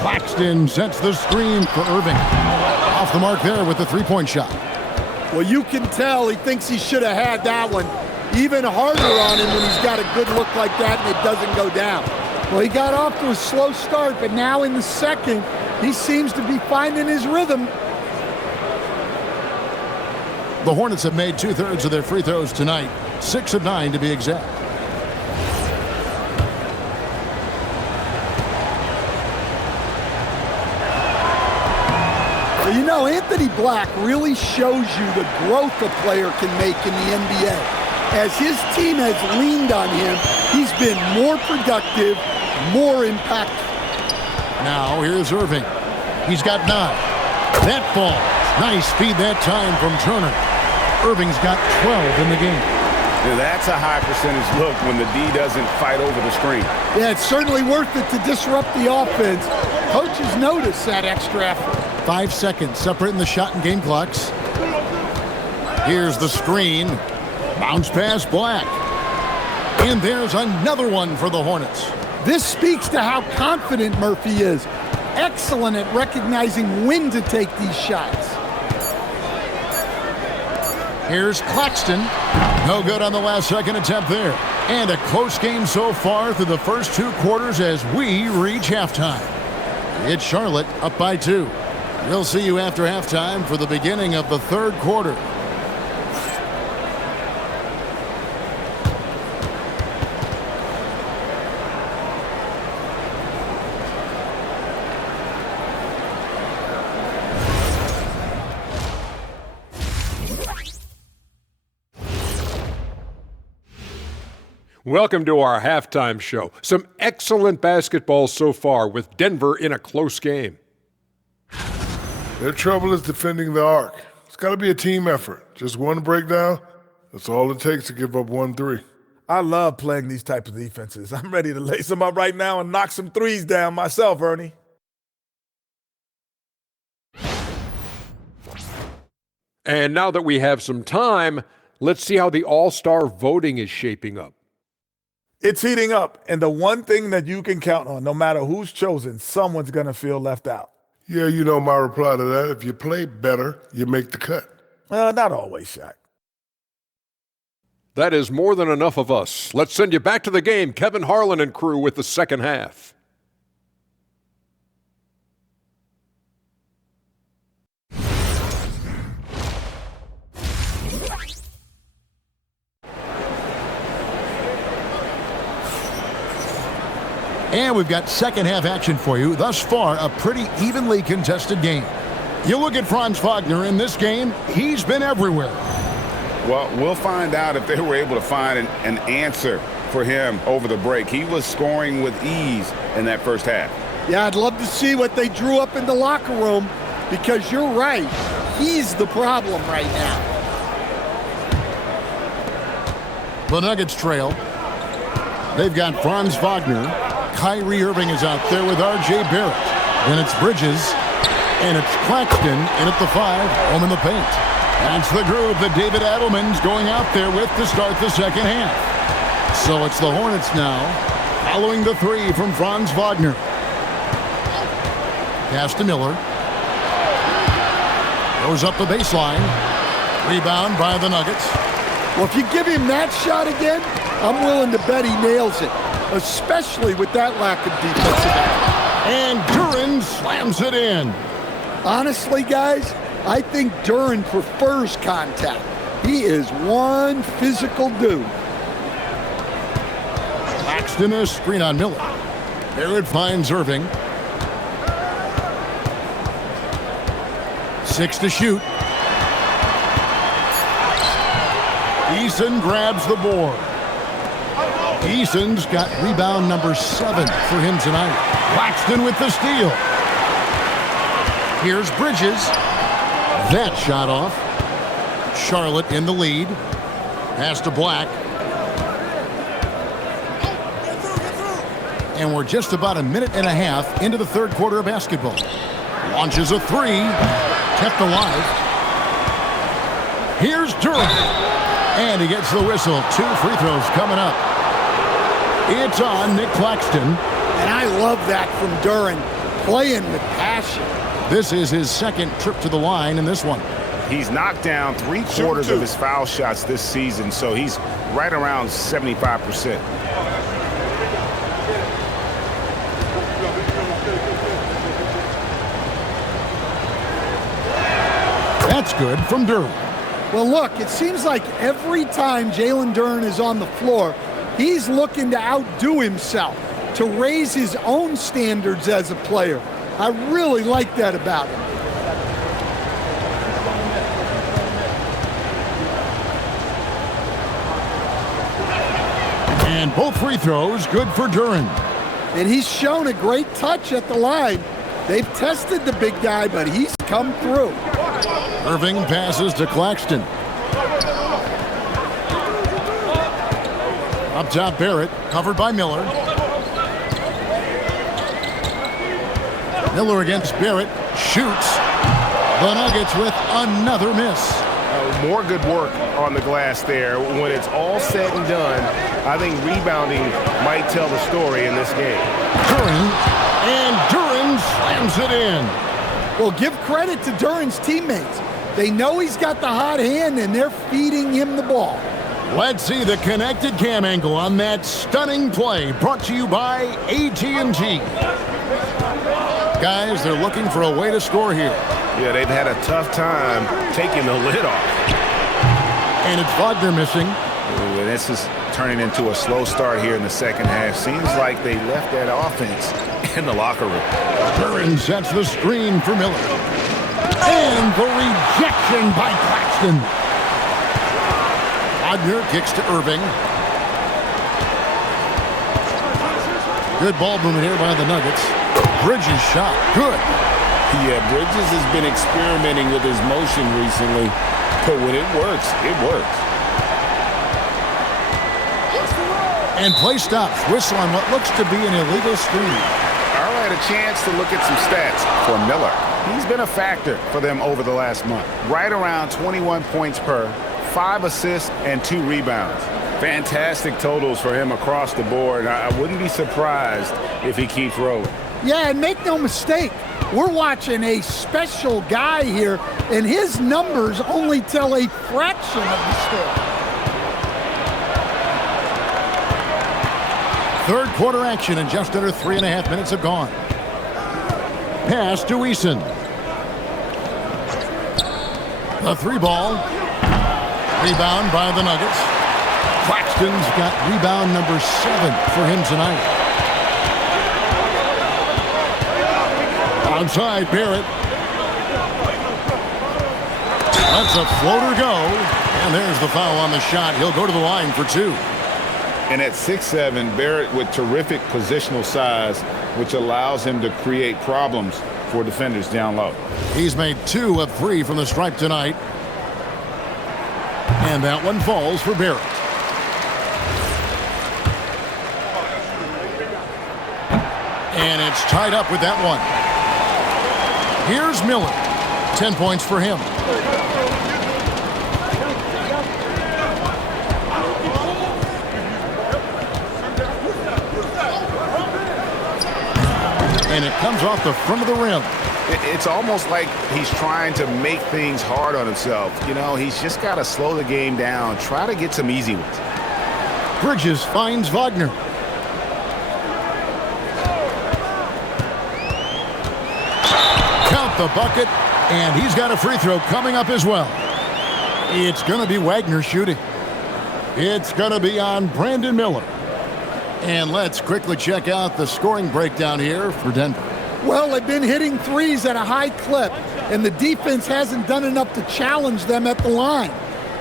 Claxton sets the screen for Irving. Off the mark there with the three-point shot. Well, you can tell he thinks he should have had that one. Even harder on him when he's got a good look like that and it doesn't go down. Well, he got off to a slow start, but now in the second, he seems to be finding his rhythm. The Hornets have made 2/3 of their free throws tonight, 6 of 9 to be exact. Well, you know, Anthony Black really shows you the growth a player can make in the NBA. As his team has leaned on him, he's been more productive, more impactful. Now here's Irving. He's got 9. That falls. Nice feed that time from Turner. Irving's got 12 in the game. Yeah, that's a high percentage look when the D doesn't fight over the screen. Yeah, it's certainly worth it to disrupt the offense. Coaches notice that extra effort. 5 seconds separating the shot and game clocks. Here's the screen. Bounce pass Black. And there's another one for the Hornets. This speaks to how confident Murphy is. Excellent at recognizing when to take these shots. Here's Claxton. No good on the last second attempt there. And a close game so far through the first 2 quarters as we reach halftime. It's Charlotte up by 2. We'll see you after halftime for the beginning of the third quarter. Welcome to our halftime show. Some excellent basketball so far with Denver in a close game. Their trouble is defending the arc. It's got to be a team effort. Just one breakdown, that's all it takes to give up 1-3. I love playing these types of defenses. I'm ready to lace them up right now and knock some threes down myself, Ernie. And now that we have some time, let's see how the All-Star voting is shaping up. It's heating up, and the one thing that you can count on, no matter who's chosen, someone's going to feel left out. Yeah, you know my reply to that. If you play better, you make the cut. Not always, Shaq. That is more than enough of us. Let's send you back to the game, Kevin Harlan and crew with the second half. And we've got second half action for you. Thus far, a pretty evenly contested game. You look at Franz Wagner in this game, he's been everywhere. Well, we'll find out if they were able to find an answer for him over the break. He was scoring with ease in that first half. Yeah, I'd love to see what they drew up in the locker room, because you're right. He's the problem right now. The Nuggets trail. They've got Franz Wagner. Kyrie Irving is out there with R.J. Barrett. Then it's Bridges. And it's Claxton in at the 5, home in the paint. That's the group that David Adelman's going out there with to start the second half. So it's the Hornets now, following the 3 from Franz Wagner. Pass to Miller. Goes up the baseline. Rebound by the Nuggets. Well, if you give him that shot again, I'm willing to bet he nails it, especially with that lack of defensive action. And Duren slams it in. Honestly, guys, I think Duren prefers contact. He is one physical dude. Claxton a screen on Miller. Barrett finds Irving. 6 to shoot. Eason grabs the board. Eason's got rebound number 7 for him tonight. Claxton with the steal. Here's Bridges. That shot off. Charlotte in the lead. Pass to Black. And we're just about a minute and a half into the third quarter of basketball. Launches a 3. Kept alive. Here's Duren. And he gets the whistle. 2 free throws coming up. It's on Nick Claxton. And I love that from Duren, playing with passion. This is his second trip to the line in this one. He's knocked down 3/4 of his foul shots this season, so he's right around 75%. That's good from Duren. Well, look, it seems like every time Jalen Duren is on the floor, he's looking to outdo himself, to raise his own standards as a player. I really like that about him. And both free throws good for Duren. And he's shown a great touch at the line. They've tested the big guy, but he's come through. Irving passes to Claxton. Up top, Barrett, covered by Miller. Miller against Barrett, shoots. The Nuggets with another miss. More good work on the glass there. When it's all said and done, I think rebounding might tell the story in this game. Duren, and Duren slams it in. Well, give credit to Duren's teammates. They know he's got the hot hand, and they're feeding him the ball. Let's see the connected cam angle on that stunning play, brought to you by AT&T. Guys, they're looking for a way to score here. Yeah, they've had a tough time taking the lid off. And it's Wagner missing. Ooh, and this is turning into a slow start here in the second half. Seems like they left that offense in the locker room. Duren sets the screen for Miller. And the rejection by Claxton. Wagner kicks to Irving. Good ball movement here by the Nuggets. Bridges shot. Good. Yeah, Bridges has been experimenting with his motion recently, but when it works, it works. And play stops. Whistle on what looks to be an illegal screen. All right, a chance to look at some stats for Miller. He's been a factor for them over the last month. Right around 21 points per, 5 assists, and 2 rebounds. Fantastic totals for him across the board. I wouldn't be surprised if he keeps rolling. Yeah, and make no mistake, we're watching a special guy here, and his numbers only tell a fraction of the story. Third quarter action, and just under 3.5 minutes have gone. Pass to Eason. The 3 ball. Rebound by the Nuggets. Claxton's got rebound number 7 for him tonight. Onside, Barrett. Lets a floater go. And there's the foul on the shot. He'll go to the line for 2. And at 6'7", Barrett with terrific positional size, which allows him to create problems for defenders down low. He's made 2 of 3 from the stripe tonight. And that one falls for Barrett. And it's tied up with that one. Here's Miller. 10 points for him. And it comes off the front of the rim. It's almost like he's trying to make things hard on himself. You know, he's just got to slow the game down, try to get some easy ones. Bridges finds Wagner. Count the bucket, and he's got a free throw coming up as well. It's going to be Wagner shooting. It's going to be on Brandon Miller. And let's quickly check out the scoring breakdown here for Denver. Well, they've been hitting threes at a high clip, and the defense hasn't done enough to challenge them at the line.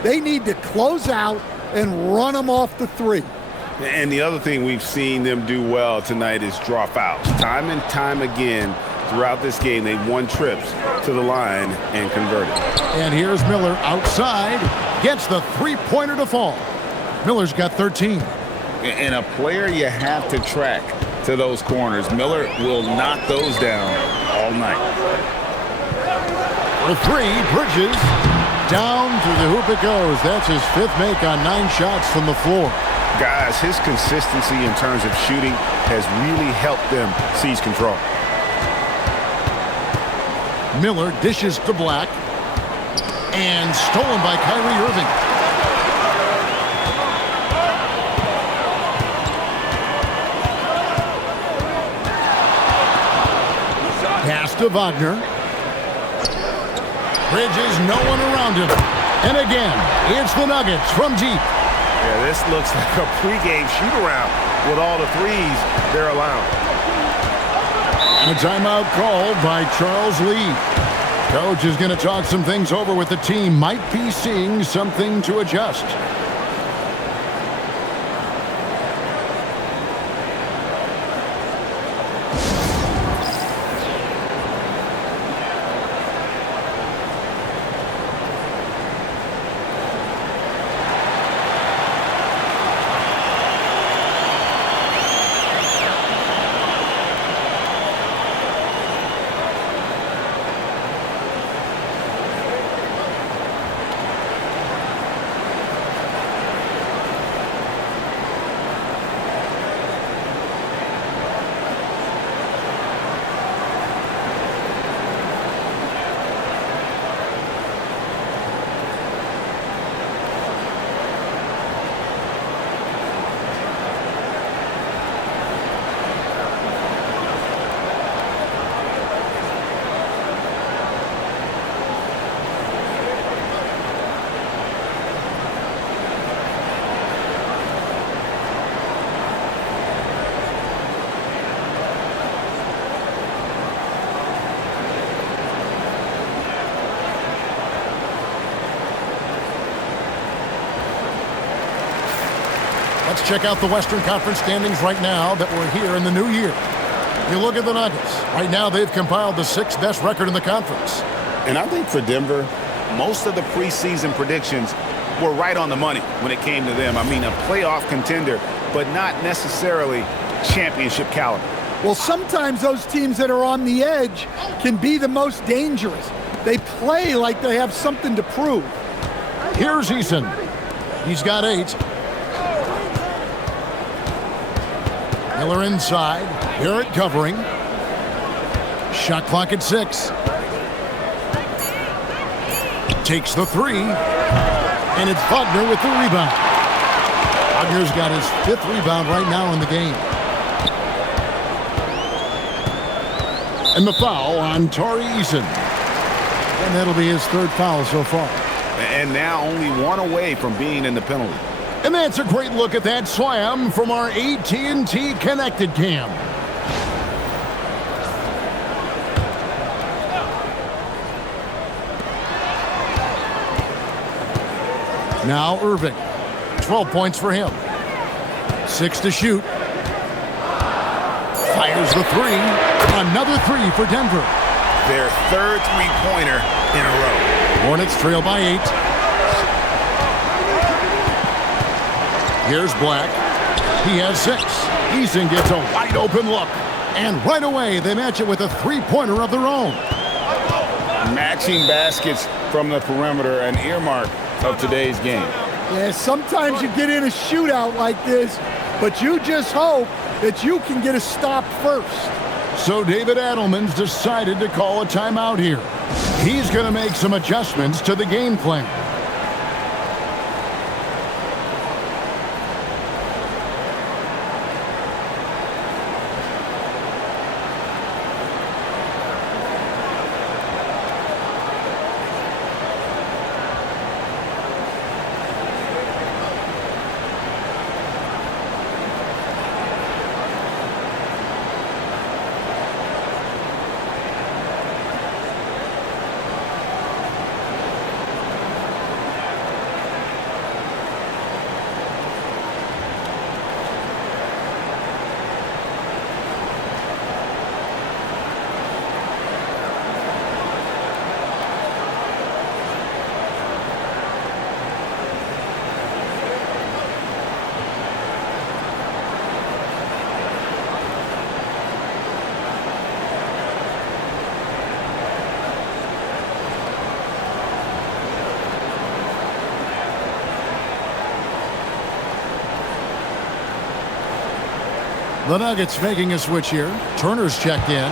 They need to close out and run them off the 3. And the other thing we've seen them do well tonight is draw fouls. Time and time again throughout this game, they've won trips to the line and converted. And here's Miller outside, gets the 3-pointer to fall. Miller's got 13. And a player you have to track to those corners. Miller will knock those down all night. For 3, Bridges. Down to the hoop it goes. That's his 5th make on 9 shots from the floor. Guys, his consistency in terms of shooting has really helped them seize control. Miller dishes to Black. And stolen by Kyrie Irving. Pass to Wagner. Bridges, no one around him. And again, it's the Nuggets from deep. Yeah, this looks like a pregame shoot-around with all the threes they're allowing. And a timeout called by Charles Lee. Coach is going to talk some things over with the team. Might be seeing something to adjust. Let's check out the Western Conference standings right now that we're here in the new year. You look at the Nuggets. Right now, they've compiled the 6th best record in the conference. And I think for Denver, most of the preseason predictions were right on the money when it came to them. I mean, a playoff contender, but not necessarily championship caliber. Well, sometimes those teams that are on the edge can be the most dangerous. They play like they have something to prove. Here's Eason. He's got 8. Miller inside. Barrett covering. Shot clock at 6. Takes the 3. And it's Wagner with the rebound. Wagner's got his 5th rebound right now in the game. And the foul on Tari Eason. And that'll be his 3rd foul so far. And now only 1 away from being in the penalty. And that's a great look at that slam from our AT&T Connected Cam. Now Irving. 12 points for him. 6 to shoot. Fires the 3. Another 3 for Denver. Their 3rd three-pointer in a row. Hornets trail by 8. Here's Black. He has 6. Eason gets a wide open look. And right away, they match it with a 3-pointer of their own. Matching baskets from the perimeter, an earmark of today's game. Yeah, sometimes you get in a shootout like this, but you just hope that you can get a stop first. So David Adelman's decided to call a timeout here. He's going to make some adjustments to the game plan. The Nuggets making a switch here. Turner's checked in.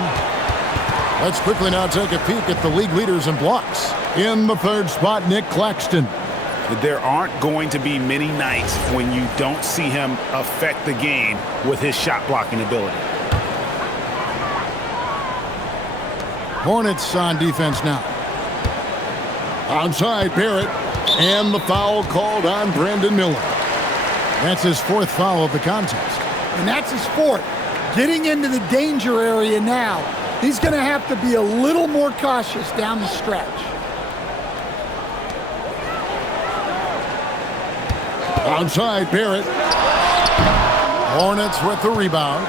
Let's quickly now take a peek at the league leaders in blocks. In the 3rd spot, Nick Claxton. There aren't going to be many nights when you don't see him affect the game with his shot blocking ability. Hornets on defense now. Outside Barrett. And the foul called on Brandon Miller. That's his 4th foul of the contest. And that's his 4th. Getting into the danger area now. He's going to have to be a little more cautious down the stretch. Outside Barrett. Hornets with the rebound.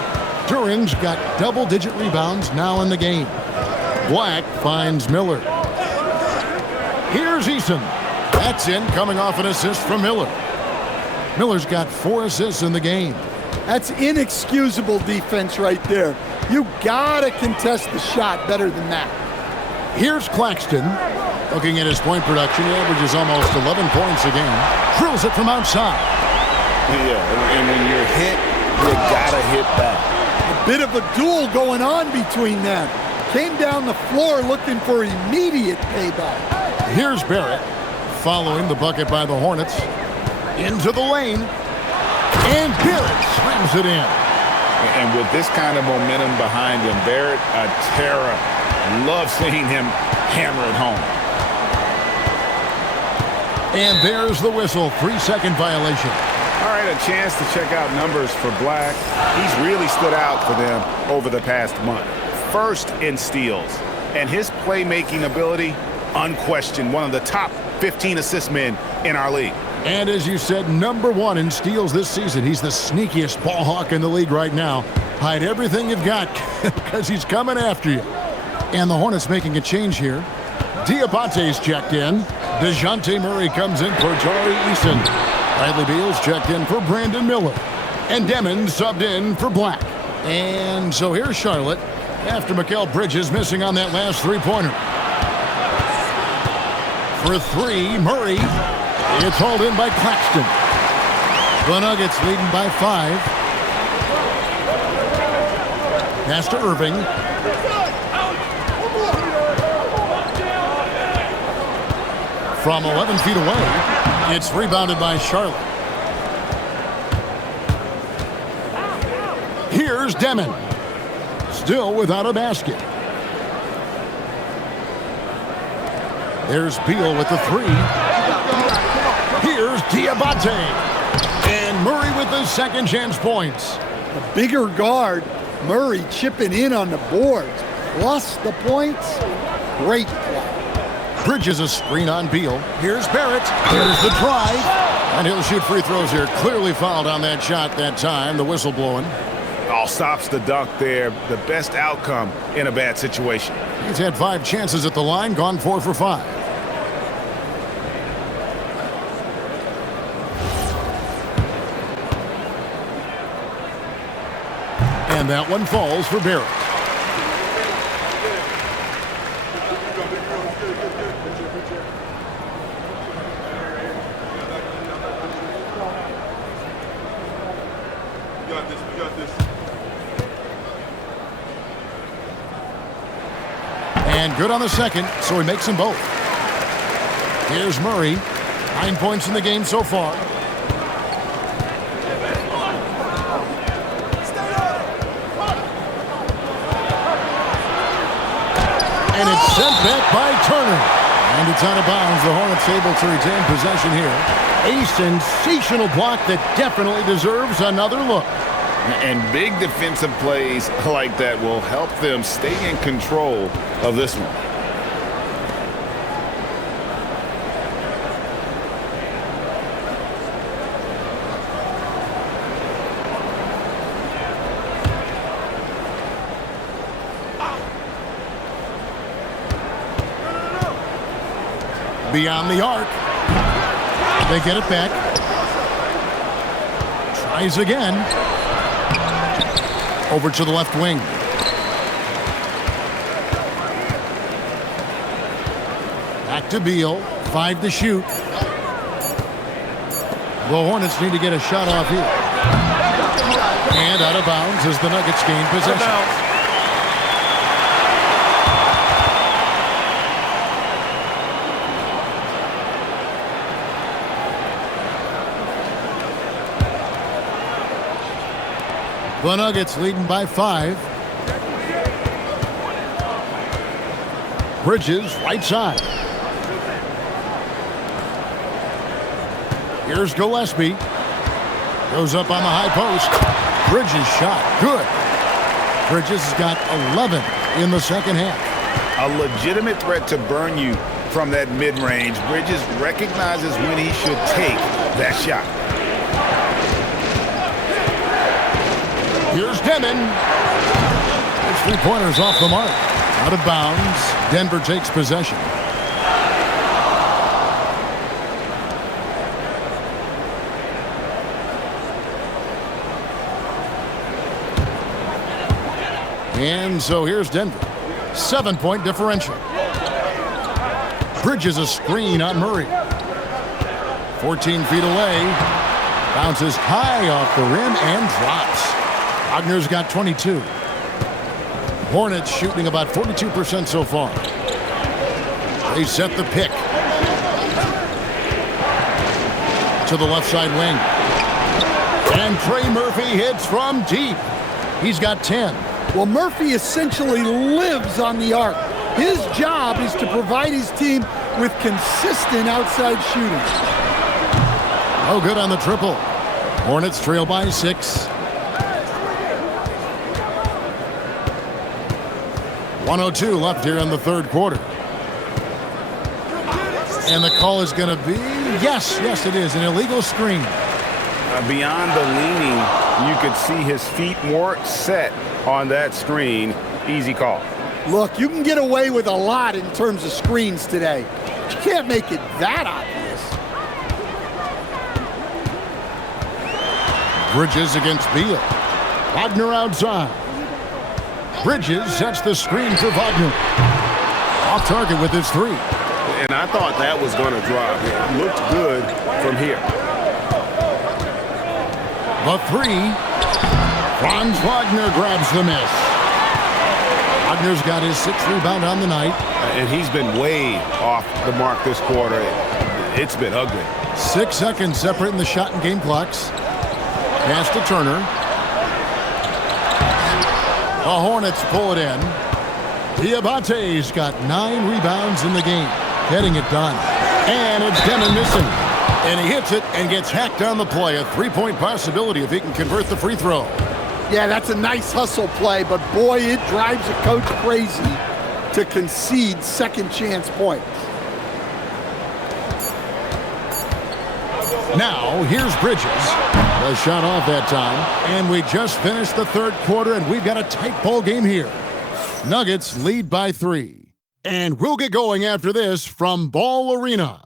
Duran's got double-digit rebounds now in the game. Black finds Miller. Here's Eason. That's in, coming off an assist from Miller. Miller's got 4 assists in the game. That's inexcusable defense right there. You gotta contest the shot better than that. Here's Claxton. Looking at his point production, he averages almost 11 points a game. Drills it from outside. Yeah, and when you're hit, you gotta hit back. A bit of a duel going on between them. Came down the floor looking for immediate payback. Here's Barrett, following the bucket by the Hornets. Into the lane. And Barrett slams it in. And with this kind of momentum behind him, Barrett, a terror. Love seeing him hammer it home. And there's the whistle. 3-second violation. All right, a chance to check out numbers for Black. He's really stood out for them over the past month. 1st in steals. And his playmaking ability, unquestioned, one of the top 15 assist men in our league. And as you said, #1 in steals this season. He's the sneakiest ball hawk in the league right now. Hide everything you've got because he's coming after you. And the Hornets making a change here. Diabate's checked in. DeJounte Murray comes in for Tari Eason. Bradley Beal's checked in for Brandon Miller. And Demon subbed in for Black. And so here's Charlotte after Mikal Bridges missing on that last three-pointer. For three, Murray. It's hauled in by Claxton. The Nuggets leading by 5. Pass to Irving. From 11 feet away, it's rebounded by Charlotte. Here's Demon. Still without a basket. There's Beal with the 3. Here's Diabate. And Murray with the second chance points. The bigger guard, Murray chipping in on the boards. Plus the points. Great play. Bridges a screen on Beal. Here's Barrett. Here's the drive. And he'll shoot free throws here. Clearly fouled on that shot that time. The whistle blowing. Oh, stops the dunk there. The best outcome in a bad situation. He's had 5 chances at the line. Gone 4 for 5. And that one falls for Barrett. And good on the second, so he makes them both. Here's Murray. 9 points in the game so far. And it's sent back by Turner. And it's out of bounds. The Hornets able to retain possession here. A sensational block that definitely deserves another look. And big defensive plays like that will help them stay in control of this one. Beyond the arc. They get it back. Tries again. Over to the left wing. Back to Beal. 5 to shoot. The Hornets need to get a shot off here. And out of bounds as the Nuggets gain possession. The Nuggets leading by 5. Bridges, right side. Here's Gillespie. Goes up on the high post. Bridges shot. Good. Bridges has got 11 in the second half. A legitimate threat to burn you from that mid-range. Bridges recognizes when he should take that shot. Here's Demon. His 3-pointer's off the mark. Out of bounds. Denver takes possession. And so here's Denver. 7-point differential. Bridges a screen on Murray. 14 feet away. Bounces high off the rim and drops. Wagner's got 22. Hornets shooting about 42% so far. They set the pick. To the left side wing. And Trey Murphy hits from deep. He's got 10. Well, Murphy essentially lives on the arc. His job is to provide his team with consistent outside shooting. Oh, good on the triple. Hornets trail by 6. 1:02 left here in the third quarter. And the call is going to be, yes, it is, an illegal screen. Beyond the leaning, you could see his feet more set on that screen. Easy call. Look, you can get away with a lot in terms of screens today. But you can't make it that obvious. Bridges against Beal. Wagner outside. Bridges sets the screen for Wagner. Off target with his three. And I thought that was going to drop. It looked good from here. The three. Franz Wagner grabs the miss. Wagner's got his 6th rebound on the night. And he's been way off the mark this quarter. It's been ugly. 6 seconds separating the shot and game clocks. Pass to Turner. The Hornets pull it in. Diabate's got 9 rebounds in the game. Getting it done. And it's Demon missing. And he hits it and gets hacked on the play. A 3-point possibility if he can convert the free throw. Yeah, that's a nice hustle play, but boy, it drives a coach crazy to concede second chance points. Now, here's Bridges. A shot off that time. And we just finished the 3rd quarter, and we've got a tight ball game here. Nuggets lead by 3. And we'll get going after this from Ball Arena.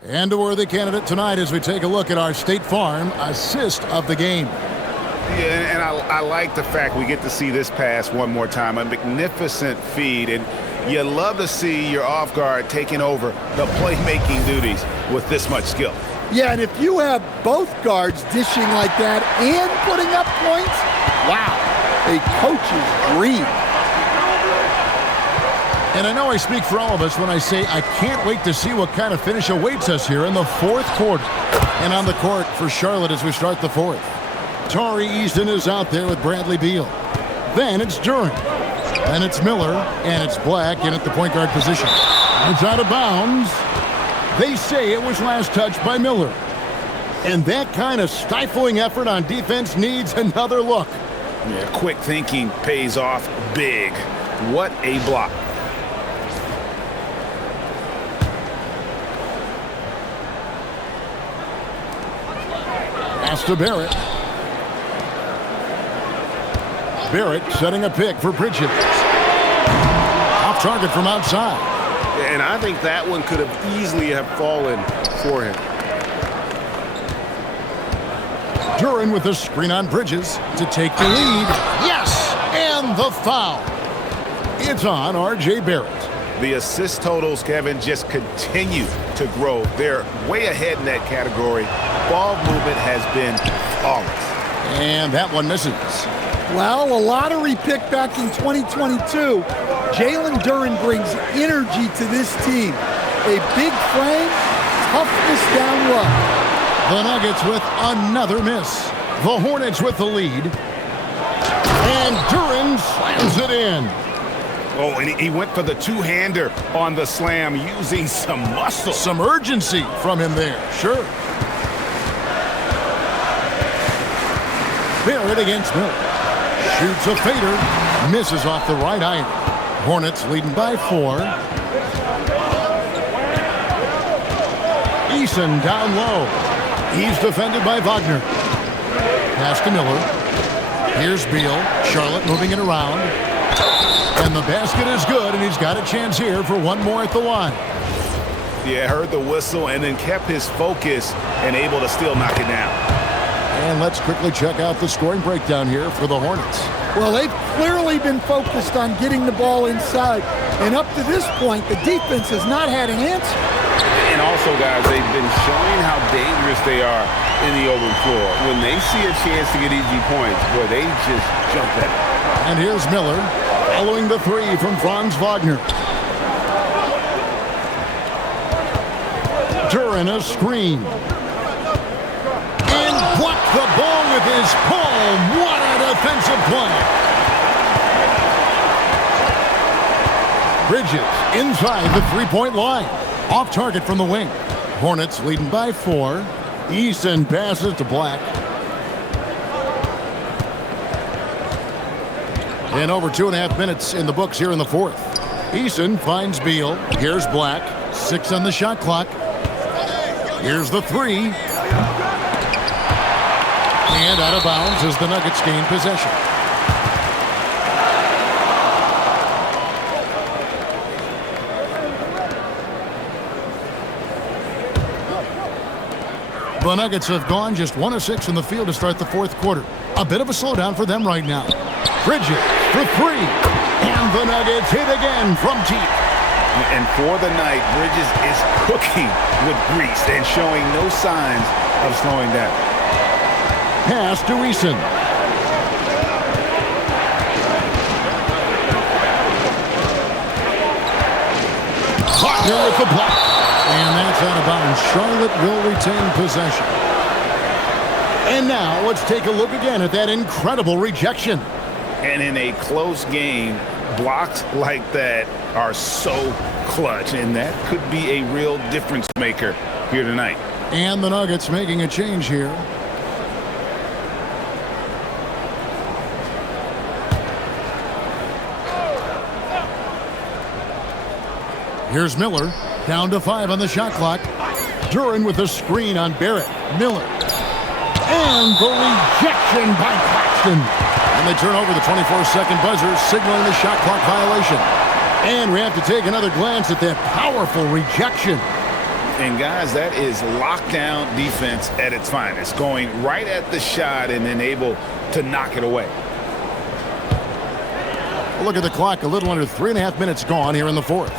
And a worthy candidate tonight as we take a look at our State Farm assist of the game. Yeah, and I like the fact we get to see this pass one more time. A magnificent feed, and you love to see your off guard taking over the playmaking duties with this much skill. Yeah, and if you have both guards dishing like that and putting up points, wow, a coach's dream. And I know I speak for all of us when I say I can't wait to see what kind of finish awaits us here in the 4th quarter. And on the court for Charlotte as we start the 4th. Tari Easton is out there with Bradley Beal. Then it's Duren. Then it's Miller. And it's Black in at the point guard position. It's out of bounds. They say it was last touched by Miller. And that kind of stifling effort on defense needs another look. Yeah, quick thinking pays off big. What a block. Pass to Barrett. Barrett setting a pick for Bridges. Off target from outside. And I think that one could have easily have fallen for him. Duren with a screen on Bridges to take the lead. Yes! And the foul. It's on R.J. Barrett. The assist totals, Kevin, just continue to grow. They're way ahead in that category. Ball movement has been flawless. And that one misses. Well, a lottery pick back in 2022. Jalen Duren brings energy to this team. A big frame, toughness down low. The Nuggets with another miss. The Hornets with the lead. And Duren slams it in. Oh, and he went for the two-hander on the slam using some muscle. Some urgency from him there, sure. Barrett against Miller. Shoots a fader. Misses off the right iron. Hornets leading by 4. Eason down low. He's defended by Wagner. Pass to Miller. Here's Beal. Charlotte moving it around. And the basket is good, and he's got a chance here for one more at the line. Yeah, heard the whistle and then kept his focus and able to still knock it down. And let's quickly check out the scoring breakdown here for the Hornets. Well, they've clearly been focused on getting the ball inside. And up to this point, the defense has not had an answer. And also, guys, they've been showing how dangerous they are in the open floor. When they see a chance to get easy points, boy, they just jump at it. And here's Miller. Following the three from Franz Wagner. Duren a screen. And blocked the ball with his palm. What a defensive play. Bridges inside the three-point line. Off target from the wing. Hornets leading by 4. Eason passes to Black. And over 2.5 minutes in the books here in the fourth. Eason finds Beal. Here's Black. 6 on the shot clock. Here's the 3. And out of bounds as the Nuggets gain possession. The Nuggets have gone just 1 of 6 in the field to start the fourth quarter. A bit of a slowdown for them right now. Bridges for 3. And the Nuggets hit again from deep. And for the night, Bridges is cooking with grease and showing no signs of slowing down. Pass to Eason. Wagner with the block. And that's out of bounds. Charlotte will retain possession. And now let's take a look again at that incredible rejection. And in a close game, blocks like that are so clutch, and that could be a real difference maker here tonight. And the Nuggets making a change here. Here's Miller, down to 5 on the shot clock. Duran with a screen on Barrett. Miller. And the rejection by Claxton. And they turn over the 24-second buzzer, signaling the shot clock violation. And we have to take another glance at that powerful rejection. And guys, that is lockdown defense at its finest, going right at the shot and then able to knock it away. Look at the clock, a little under 3.5 minutes gone here in the fourth.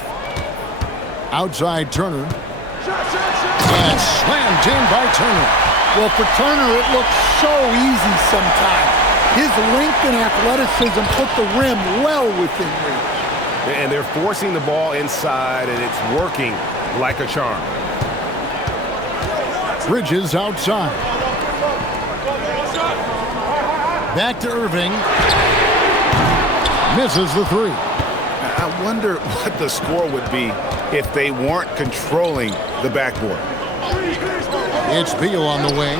Outside Turner. And slammed in by Turner. Well, for Turner, it looks so easy sometimes. His length and athleticism put the rim well within reach. And they're forcing the ball inside, and it's working like a charm. Bridges outside. Back to Irving. Misses the 3. I wonder what the score would be if they weren't controlling the backboard. It's Beal on the wing.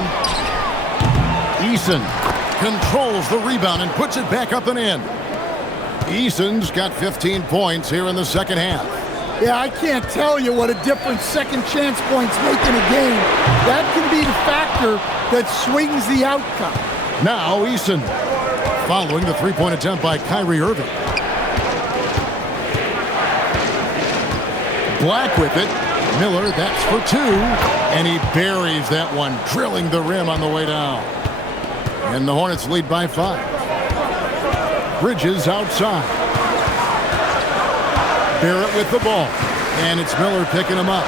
Eason controls the rebound and puts it back up and in. Eason's got 15 points here in the second half. Yeah, I can't tell you what a difference second chance points make in a game. That can be the factor that swings the outcome. Now Eason following the three-point attempt by Kyrie Irving. Black with it. Miller, that's for 2. And he buries that one, drilling the rim on the way down. And the Hornets lead by 5. Bridges outside. Barrett with the ball. And it's Miller picking him up.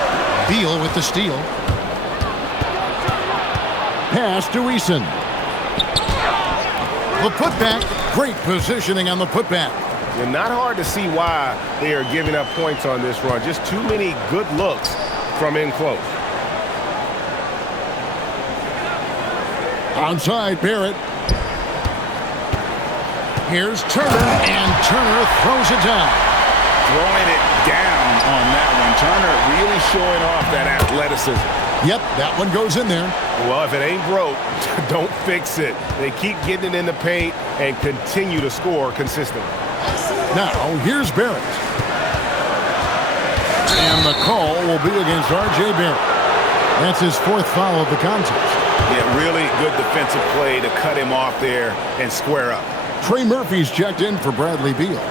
Beal with the steal. Pass to Eason. The putback. Great positioning on the putback. And not hard to see why they are giving up points on this run. Just too many good looks from in close. Outside Barrett. Here's Turner, and Turner throws it down. Throwing it down on that one. Turner really showing off that athleticism. Yep, that one goes in there. Well, if it ain't broke, don't fix it. They keep getting it in the paint and continue to score consistently. Now, here's Barrett. And the call will be against R.J. Barrett. That's his 4th foul of the contest. Yeah, really good defensive play to cut him off there and square up. Trey Murphy's checked in for Bradley Beal.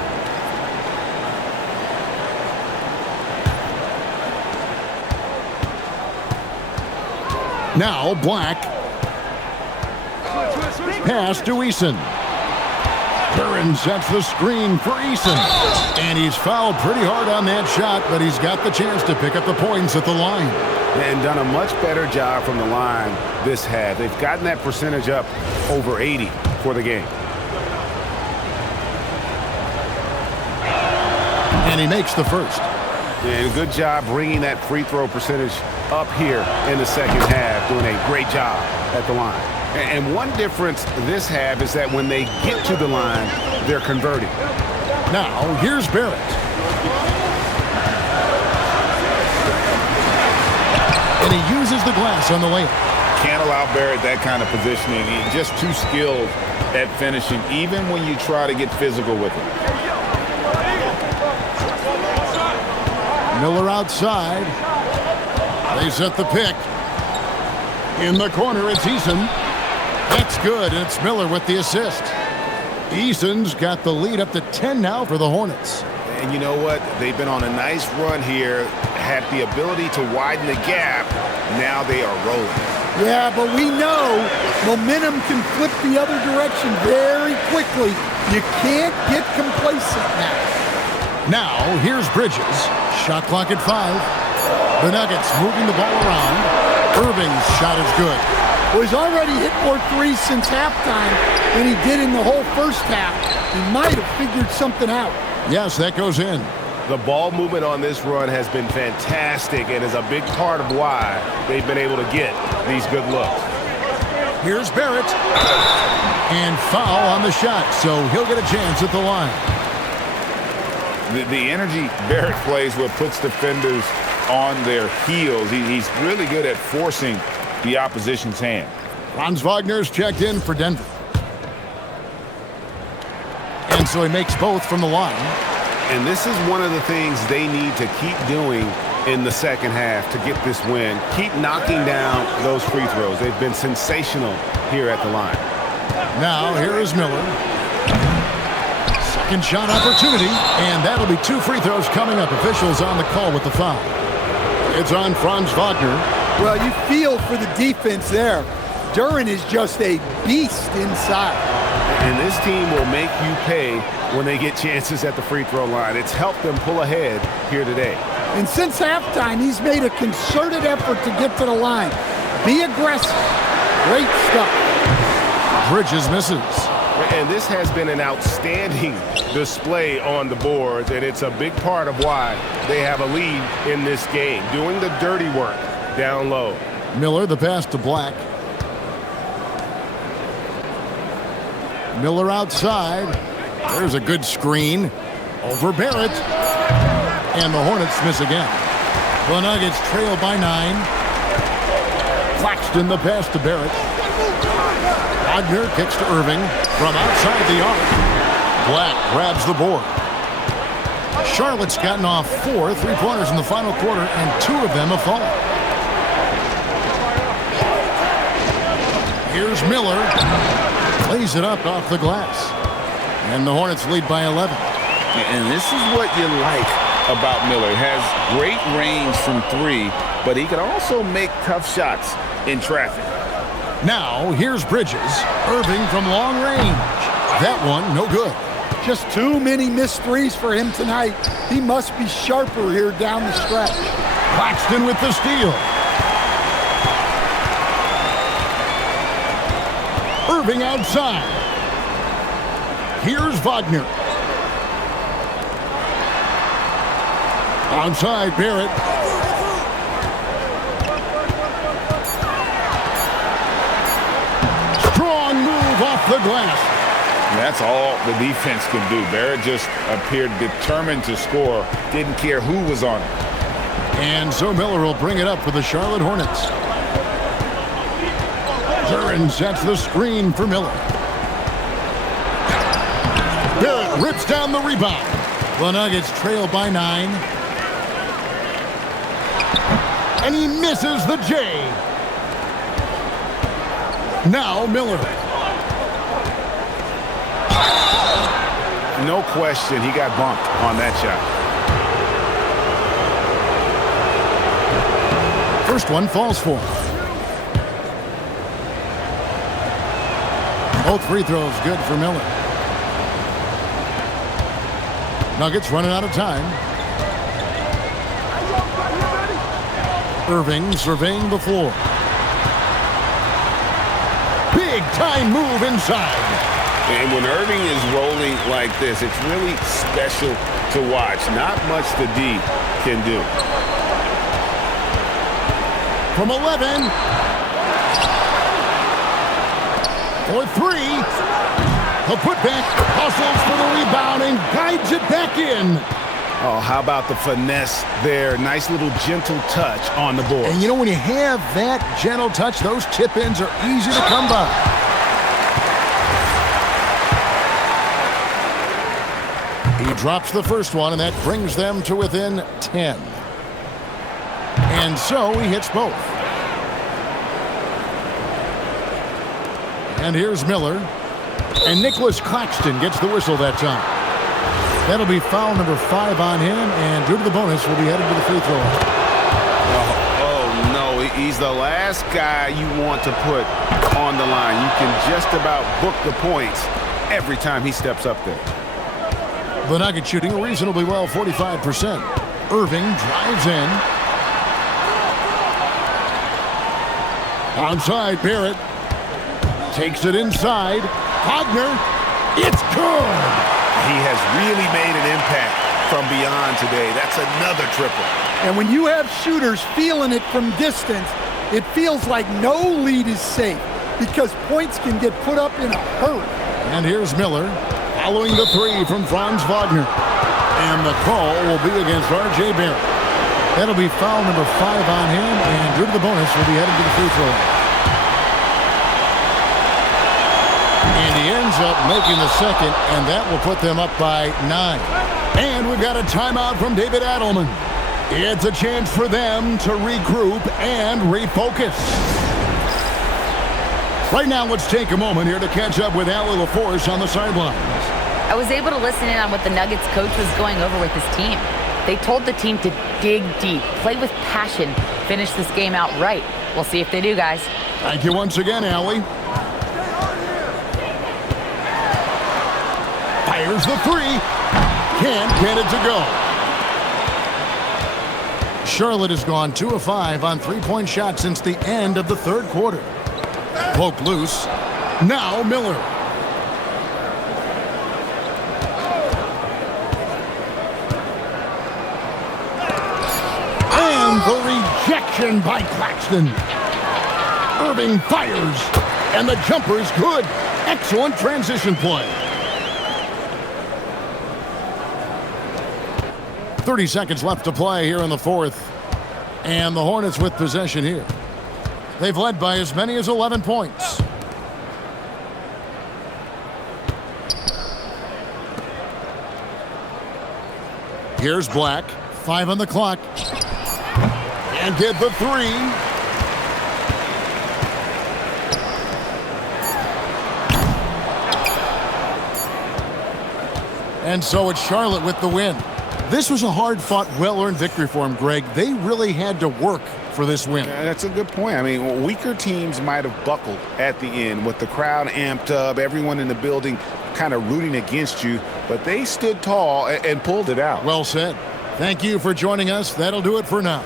Now Black. Pass to Eason. Duran sets the screen for Eason. And he's fouled pretty hard on that shot, but he's got the chance to pick up the points at the line. And done a much better job from the line this half. They've gotten that percentage up over 80 for the game. And he makes the first. And a good job bringing that free throw percentage up here in the second half, doing a great job at the line. And one difference this half is that when they get to the line, they're converting. Now, here's Barrett. And he uses the glass on the layup. Can't allow Barrett that kind of positioning. He's just too skilled at finishing, even when you try to get physical with him. Miller outside. They set the pick. In the corner, it's Eason. That's good, and it's Miller with the assist. Eason's got the lead up to 10 now for the Hornets. And you know what? They've been on a nice run here, had the ability to widen the gap. Now they are rolling. Yeah, but we know momentum can flip the other direction very quickly. You can't get complacent now. Now, here's Bridges. Shot clock at 5. The Nuggets moving the ball around. Irving's shot is good. Well, he's already hit more threes since halftime than he did in the whole first half. He might have figured something out. Yes, that goes in. The ball movement on this run has been fantastic and is a big part of why they've been able to get these good looks. Here's Barrett. And foul on the shot, so he'll get a chance at the line. The energy Barrett plays with puts defenders on their heels. He's really good at forcing the opposition's hand. Franz Wagner's checked in for Denver. And so he makes both from the line. And this is one of the things they need to keep doing in the second half to get this win. Keep knocking down those free throws. They've been sensational here at the line. Now, here is Miller. Second shot opportunity, and that'll be 2 free throws coming up. Officials on the call with the foul. It's on Franz Wagner. Well, you feel for the defense there. Duren is just a beast inside. And this team will make you pay when they get chances at the free throw line. It's helped them pull ahead here today. And since halftime, he's made a concerted effort to get to the line. Be aggressive. Great stuff. Bridges misses. And this has been an outstanding display on the boards, and it's a big part of why they have a lead in this game, doing the dirty work down low. Miller, the pass to Black. Miller outside. There's a good screen over Barrett. And the Hornets miss again. The Nuggets trail by 9. Claxton the pass to Barrett. Wagner kicks to Irving from outside the arc. Black grabs the board. Charlotte's gotten off 4 3-pointers in the final quarter, and 2 of them have fallen. Here's Miller. Plays it up off the glass. And the Hornets lead by 11. And this is what you like about Miller. He has great range from 3, but he can also make tough shots in traffic. Now, here's Bridges. Irving from long range. That one, no good. Just too many missed threes for him tonight. He must be sharper here down the stretch. Claxton with the steal. Irving outside. Here's Wagner. Outside Barrett. Strong move off the glass. That's all the defense can do. Barrett just appeared determined to score. Didn't care who was on it. And so Miller will bring it up for the Charlotte Hornets. Duren sets the screen for Miller. Barrett rips down the rebound. The Nuggets trail by 9. And he misses the J. Now Miller. No question, he got bumped on that shot. First one falls for him. Both free throws good for Miller. Nuggets running out of time. Irving surveying the floor. Big time move inside. And when Irving is rolling like this, it's really special to watch. Not much the D can do. From 11. For 3. The putback hustles for the rebound and guides it back in. Oh, how about the finesse there? Nice little gentle touch on the board. And you know, when you have that gentle touch, those chip-ins are easy to come by. He drops the first one, and that brings them to within 10. And so he hits both. And here's Miller. And Nicholas Claxton gets the whistle that time. That'll be foul number 5 on him, and due to the bonus, will be headed to the free throw line. Oh, no, he's the last guy you want to put on the line. You can just about book the points every time he steps up there. The Nuggets shooting reasonably well, 45%. Irving drives in. Onside, Barrett. Takes it inside. Wagner. It's good. He has really made an impact from beyond today. That's another triple. And when you have shooters feeling it from distance, it feels like no lead is safe because points can get put up in a hurry. And here's Miller following the 3 from Franz Wagner. And the call will be against R.J. Barrett. That'll be foul number 5 on him, and due to the bonus, will be headed to the free throw line. And he ends up making the second, and that will put them up by 9. And we've got a timeout from David Adelman. It's a chance for them to regroup and refocus. Right now, let's take a moment here to catch up with Allie LaForce on the sidelines. I was able to listen in on what the Nuggets coach was going over with his team. They told the team to dig deep, play with passion, finish this game out right. We'll see if they do, guys. Thank you once again, Allie. Fires the 3. Can't get it to go. Charlotte has gone 2 of 5 on three-point shots since the end of the third quarter. Poke loose. Now Miller. And the rejection by Claxton. Irving fires. And the jumper's good. Excellent transition play. 30 seconds left to play here in the fourth. And the Hornets with possession here. They've led by as many as 11 points. Here's Black. 5 on the clock. And get the 3. And so it's Charlotte with the win. This was a hard-fought, well-earned victory for him, Greg. They really had to work for this win. That's a good point. I mean, weaker teams might have buckled at the end with the crowd amped up, everyone in the building kind of rooting against you, but they stood tall and pulled it out. Well said. Thank you for joining us. That'll do it for now.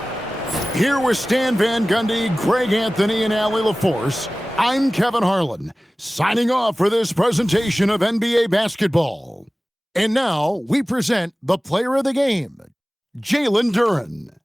Here with Stan Van Gundy, Greg Anthony, and Allie LaForce, I'm Kevin Harlan, signing off for this presentation of NBA basketball. And now we present the player of the game, Jalen Duren.